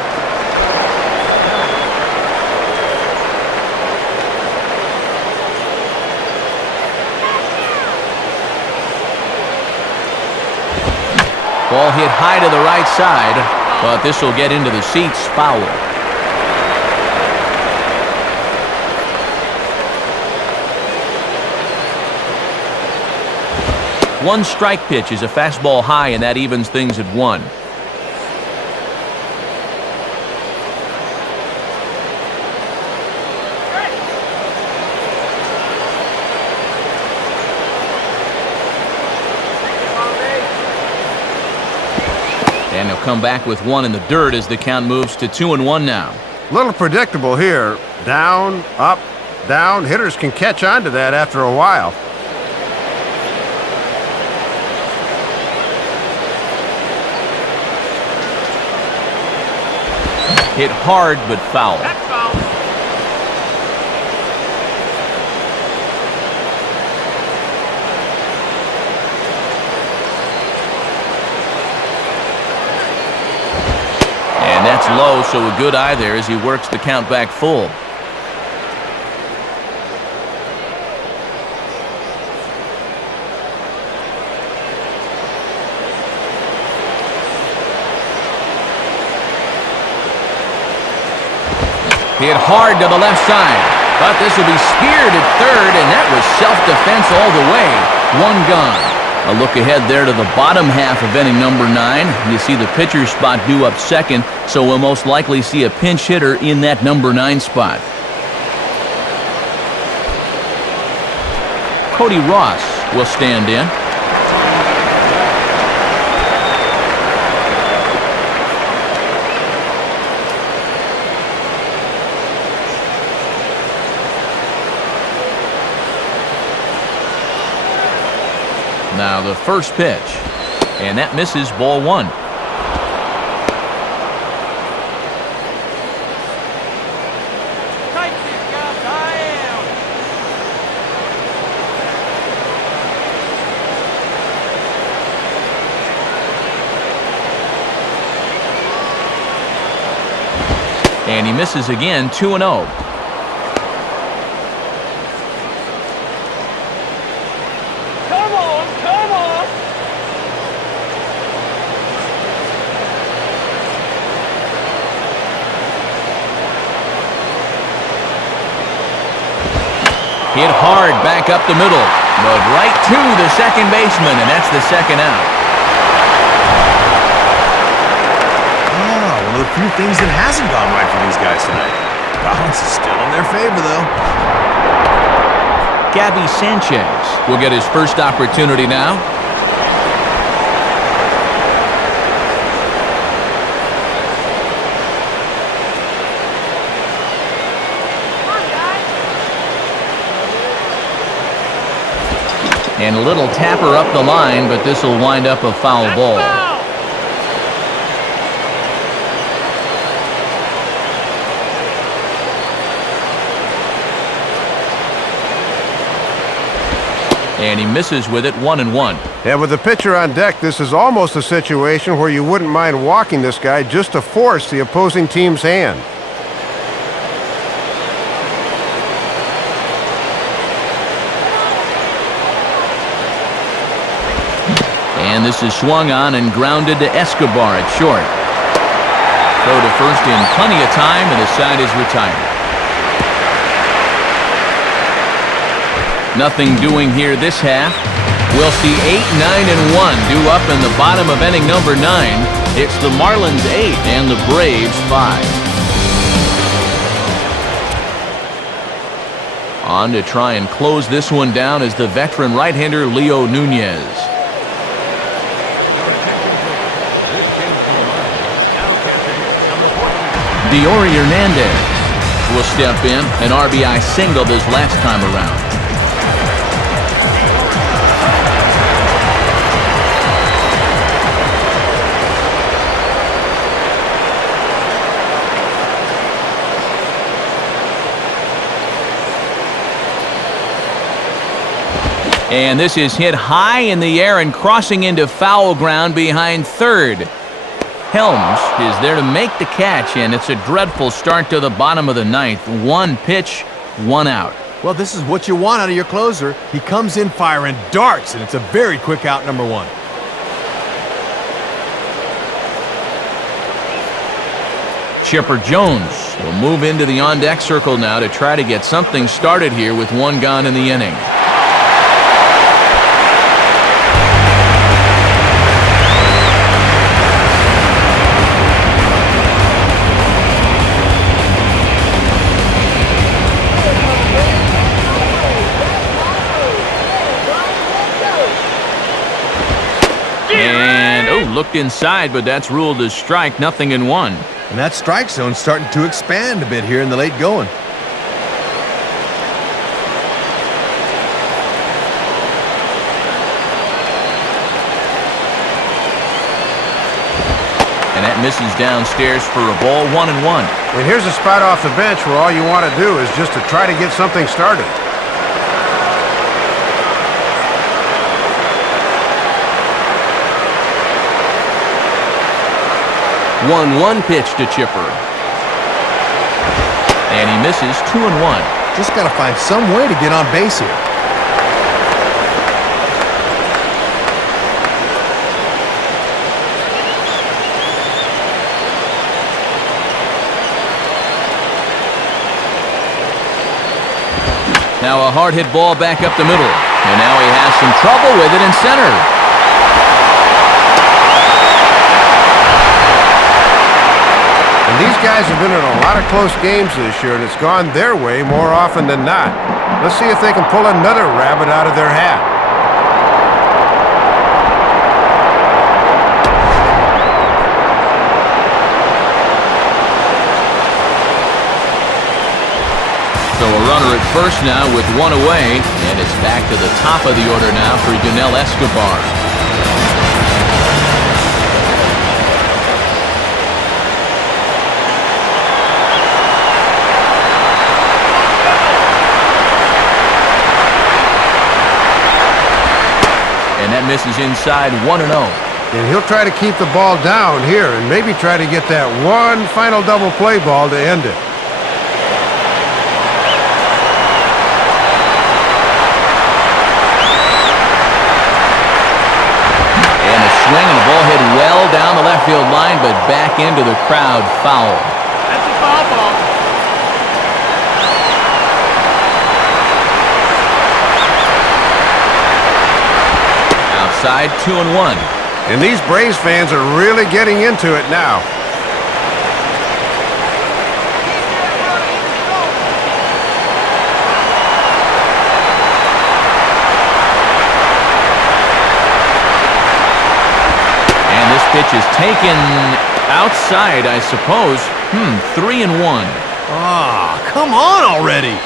Ball hit high to the right side, but this will get into the seats, foul. One strike pitch is a fastball high, and that evens things at 1. And he'll come back with 1 in the dirt as the count moves to 2-1 now. Little predictable here. Down, up, down. Hitters can catch on to that after a while. Hit hard, but foul. That's foul. And that's low, so a good eye there as he works the count back full. Hit hard to the left side, but this will be speared at third, and that was self-defense all the way. 1 gone. A look ahead there to the bottom half of inning number 9. You see the pitcher spot due up second, so we'll most likely see a pinch hitter in that number 9 spot. Cody Ross will stand in. Now the first pitch, and that misses, ball 1. Take this, guys. I am. And he misses again, 2-0. Hit hard back up the middle, but right to the second baseman, and that's the second out. One of the few things that hasn't gone right for these guys tonight. Balance is still in their favor, though. Gabby Sanchez will get his first opportunity now. And a little tapper up the line, but this will wind up a foul ball. And he misses with it, 1-1. Yeah, with the pitcher on deck, this is almost a situation where you wouldn't mind walking this guy just to force the opposing team's hand. And this is swung on and grounded to Escobar at short. Throw to first in plenty of time, and the side is retired. Nothing doing here this half. We'll see 8, 9, and 1 due up in the bottom of inning number 9. It's the Marlins 8 and the Braves 5. On to try and close this one down is the veteran right-hander Leo Nunez. Diori Hernandez will step in, an RBI single this last time around. And this is hit high in the air and crossing into foul ground behind third. Helms is there to make the catch, and it's a dreadful start to the bottom of the ninth. One pitch, one out. Well, this is what you want out of your closer. He comes in firing darts, and it's a very quick out, number one. Chipper Jones will move into the on-deck circle now to try to get something started here with one gone in the inning. And, looked inside, but that's ruled as strike, nothing in one. And that strike zone's starting to expand a bit here in the late going. And that misses downstairs for a ball, 1-1. And here's a spot off the bench where all you want to do is just to try to get something started. 1-1 pitch to Chipper. And he misses, 2-1. Just got to find some way to get on base here. Now a hard hit ball back up the middle. And now he has some trouble with it in center. And these guys have been in a lot of close games this year, and it's gone their way more often than not. Let's see if they can pull another rabbit out of their hat. So a runner at first now with one away, and it's back to the top of the order now for Yunel Escobar. And that misses inside, 1-0. And he'll try to keep the ball down here and maybe try to get that one final double play ball to end it. And a swing and the ball hit well down the left field line, but back into the crowd, foul. That's a foul ball. Outside, 2-1. And these Braves fans are really getting into it now. And this pitch is taken outside, I suppose. 3-1. Ah, come on already.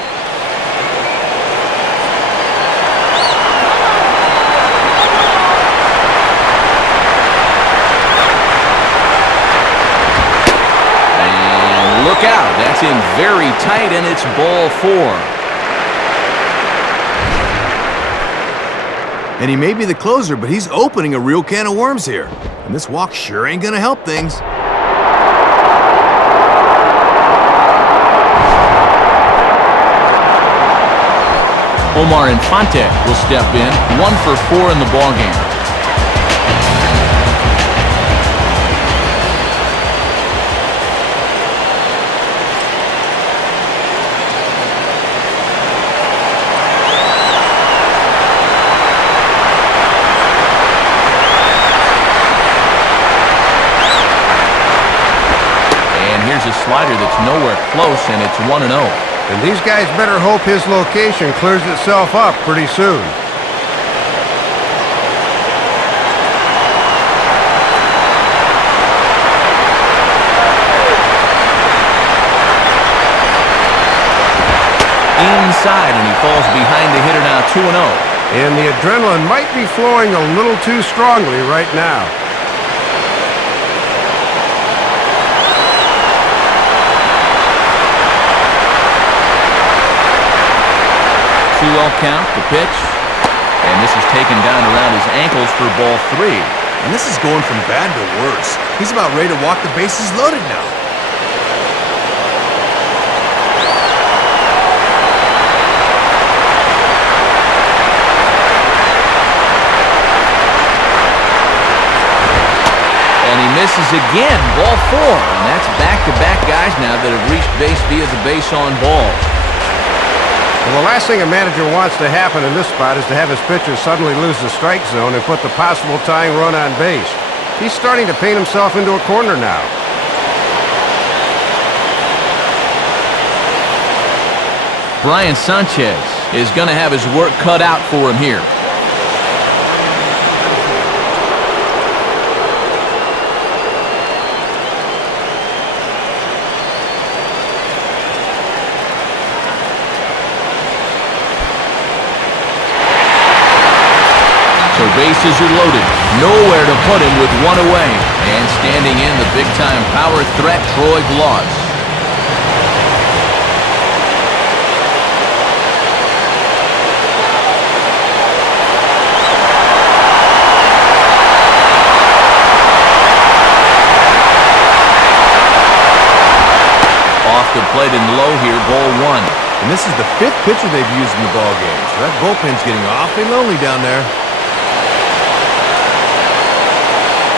Look out, that's in very tight, and it's ball 4. And he may be the closer, but he's opening a real can of worms here. And this walk sure ain't gonna help things. Omar Infante will step in, 1 for 4 in the ballgame. A slider that's nowhere close, and it's 1-0. And these guys better hope his location clears itself up pretty soon. Inside, and he falls behind the hitter now, 2-0. And the adrenaline might be flowing a little too strongly right now. 2-0 count, the pitch. And this is taken down around his ankles for ball 3. And this is going from bad to worse. He's about ready to walk the bases loaded now. And he misses again, ball 4. And that's back-to-back guys now that have reached base via the base on balls. Well, the last thing a manager wants to happen in this spot is to have his pitcher suddenly lose the strike zone and put the possible tying run on base. He's starting to paint himself into a corner now. Brian Sanchez is going to have his work cut out for him here. So bases are loaded. Nowhere to put him with one away. And standing in the big-time power threat, Troy Gloss. Off the plate and low here, ball 1. And this is the 5th pitcher they've used in the ballgame, so that bullpen's getting awfully lonely down there.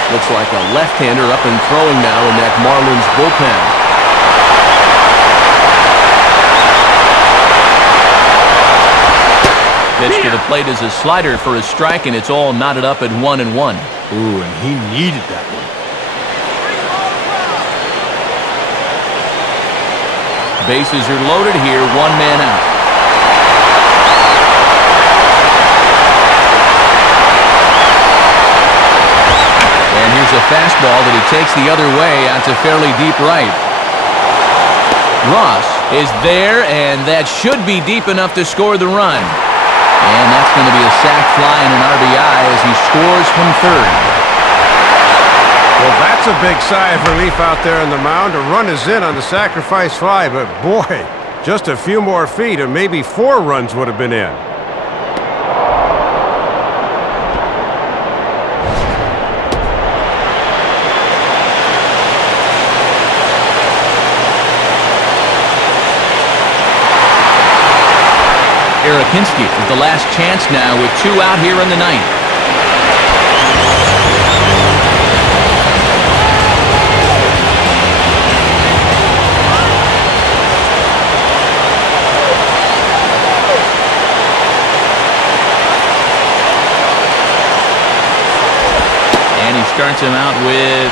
Looks like a left-hander up and throwing now in that Marlins bullpen. Pitch to the plate is a slider for a strike, and it's all knotted up at 1-1. Ooh, and he needed that one. Bases are loaded here, 1 man out. And here's a fastball that he takes the other way out to fairly deep right. Ross is there, and that should be deep enough to score the run. And that's going to be a sac fly and an RBI as he scores from third. Well, that's a big sigh of relief out there on the mound. A run is in on the sacrifice fly, but boy, just a few more feet and maybe 4 runs would have been in. Erakinski with the last chance now with 2 out here in the 9th. And he starts him out with,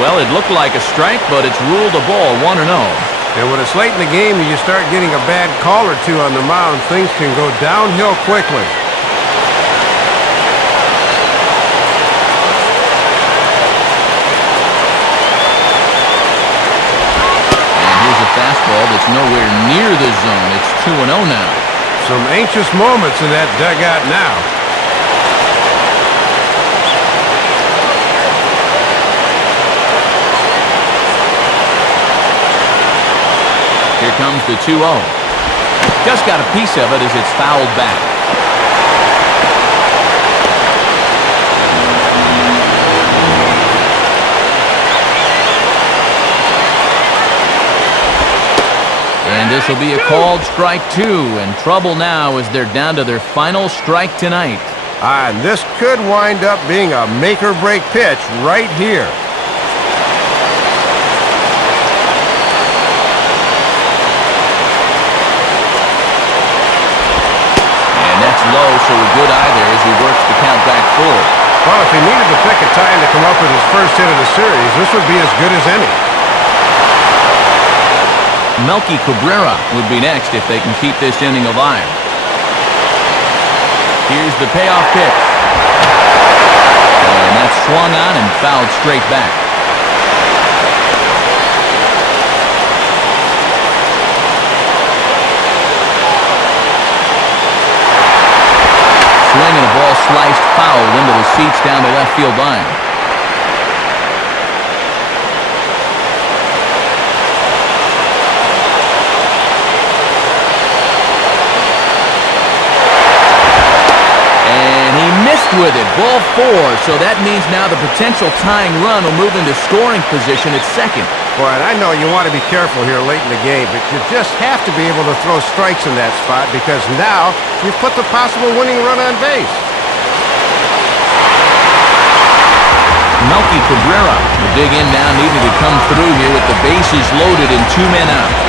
well, it looked like a strike, but it's ruled a ball, 1-0. And when it's late in the game and you start getting a bad call or two on the mound, things can go downhill quickly. And here's a fastball that's nowhere near the zone. It's 2-0 now. Some anxious moments in that dugout now. Here comes the 2-0. Just got a piece of it as it's fouled back. And this will be a called strike 2, and trouble now as they're down to their final strike tonight. And this could wind up being a make-or-break pitch right here. Low, so a good eye there as he works the count back forward. Well, if he needed to pick a time to come up with his first hit of the series, this would be as good as any. Melky Cabrera would be next if they can keep this inning alive. Here's the payoff pitch. And that's swung on and fouled straight back. Swing and a ball sliced foul into the seats down the left field line. with it. Ball 4, so that means now the potential tying run will move into scoring position at second. Boy, and I know you want to be careful here late in the game, but you just have to be able to throw strikes in that spot because now you've put the possible winning run on base. Melky Cabrera will dig in now, needing to come through here with the bases loaded and 2 men out.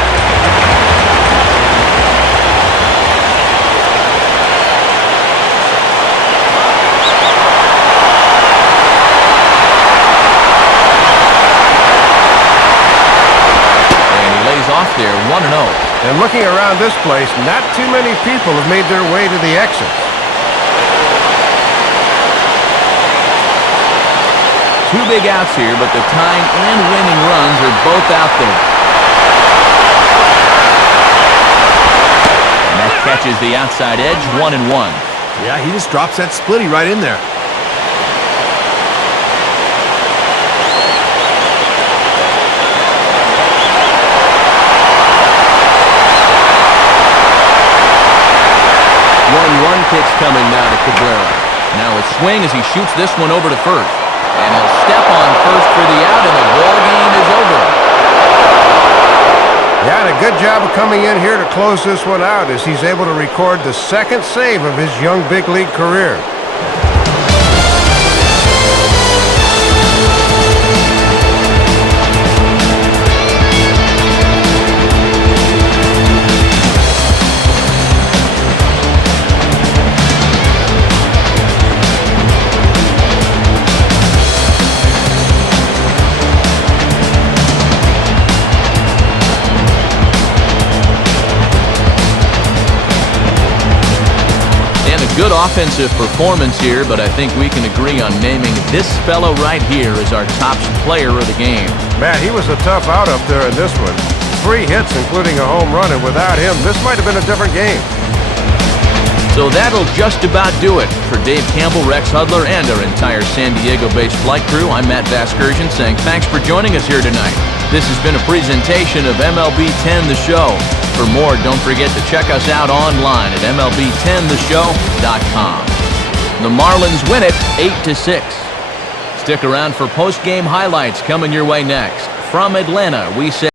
Off there, 1-0. And looking around this place, not too many people have made their way to the exits. 2 big outs here, but the tying and winning runs are both out there. And that catches the outside edge, 1-1. Yeah, he just drops that splitty right in there. One pitch coming now to Cabrera. Now a swing as he shoots this one over to first. And he'll step on first for the out, and the ball game is over. Yeah, and a good job of coming in here to close this one out as he's able to record the second save of his young big league career. Good offensive performance here, but I think we can agree on naming this fellow right here as our top player of the game. Man, he was a tough out up there in this one. 3 hits, including a home run, and without him, this might have been a different game. So that'll just about do it. For Dave Campbell, Rex Hudler, and our entire San Diego-based flight crew, I'm Matt Vasgersian saying thanks for joining us here tonight. This has been a presentation of MLB 10 The Show. For more, don't forget to check us out online at MLB10theshow.com. The Marlins win it 8-6. Stick around for post-game highlights coming your way next. From Atlanta, we say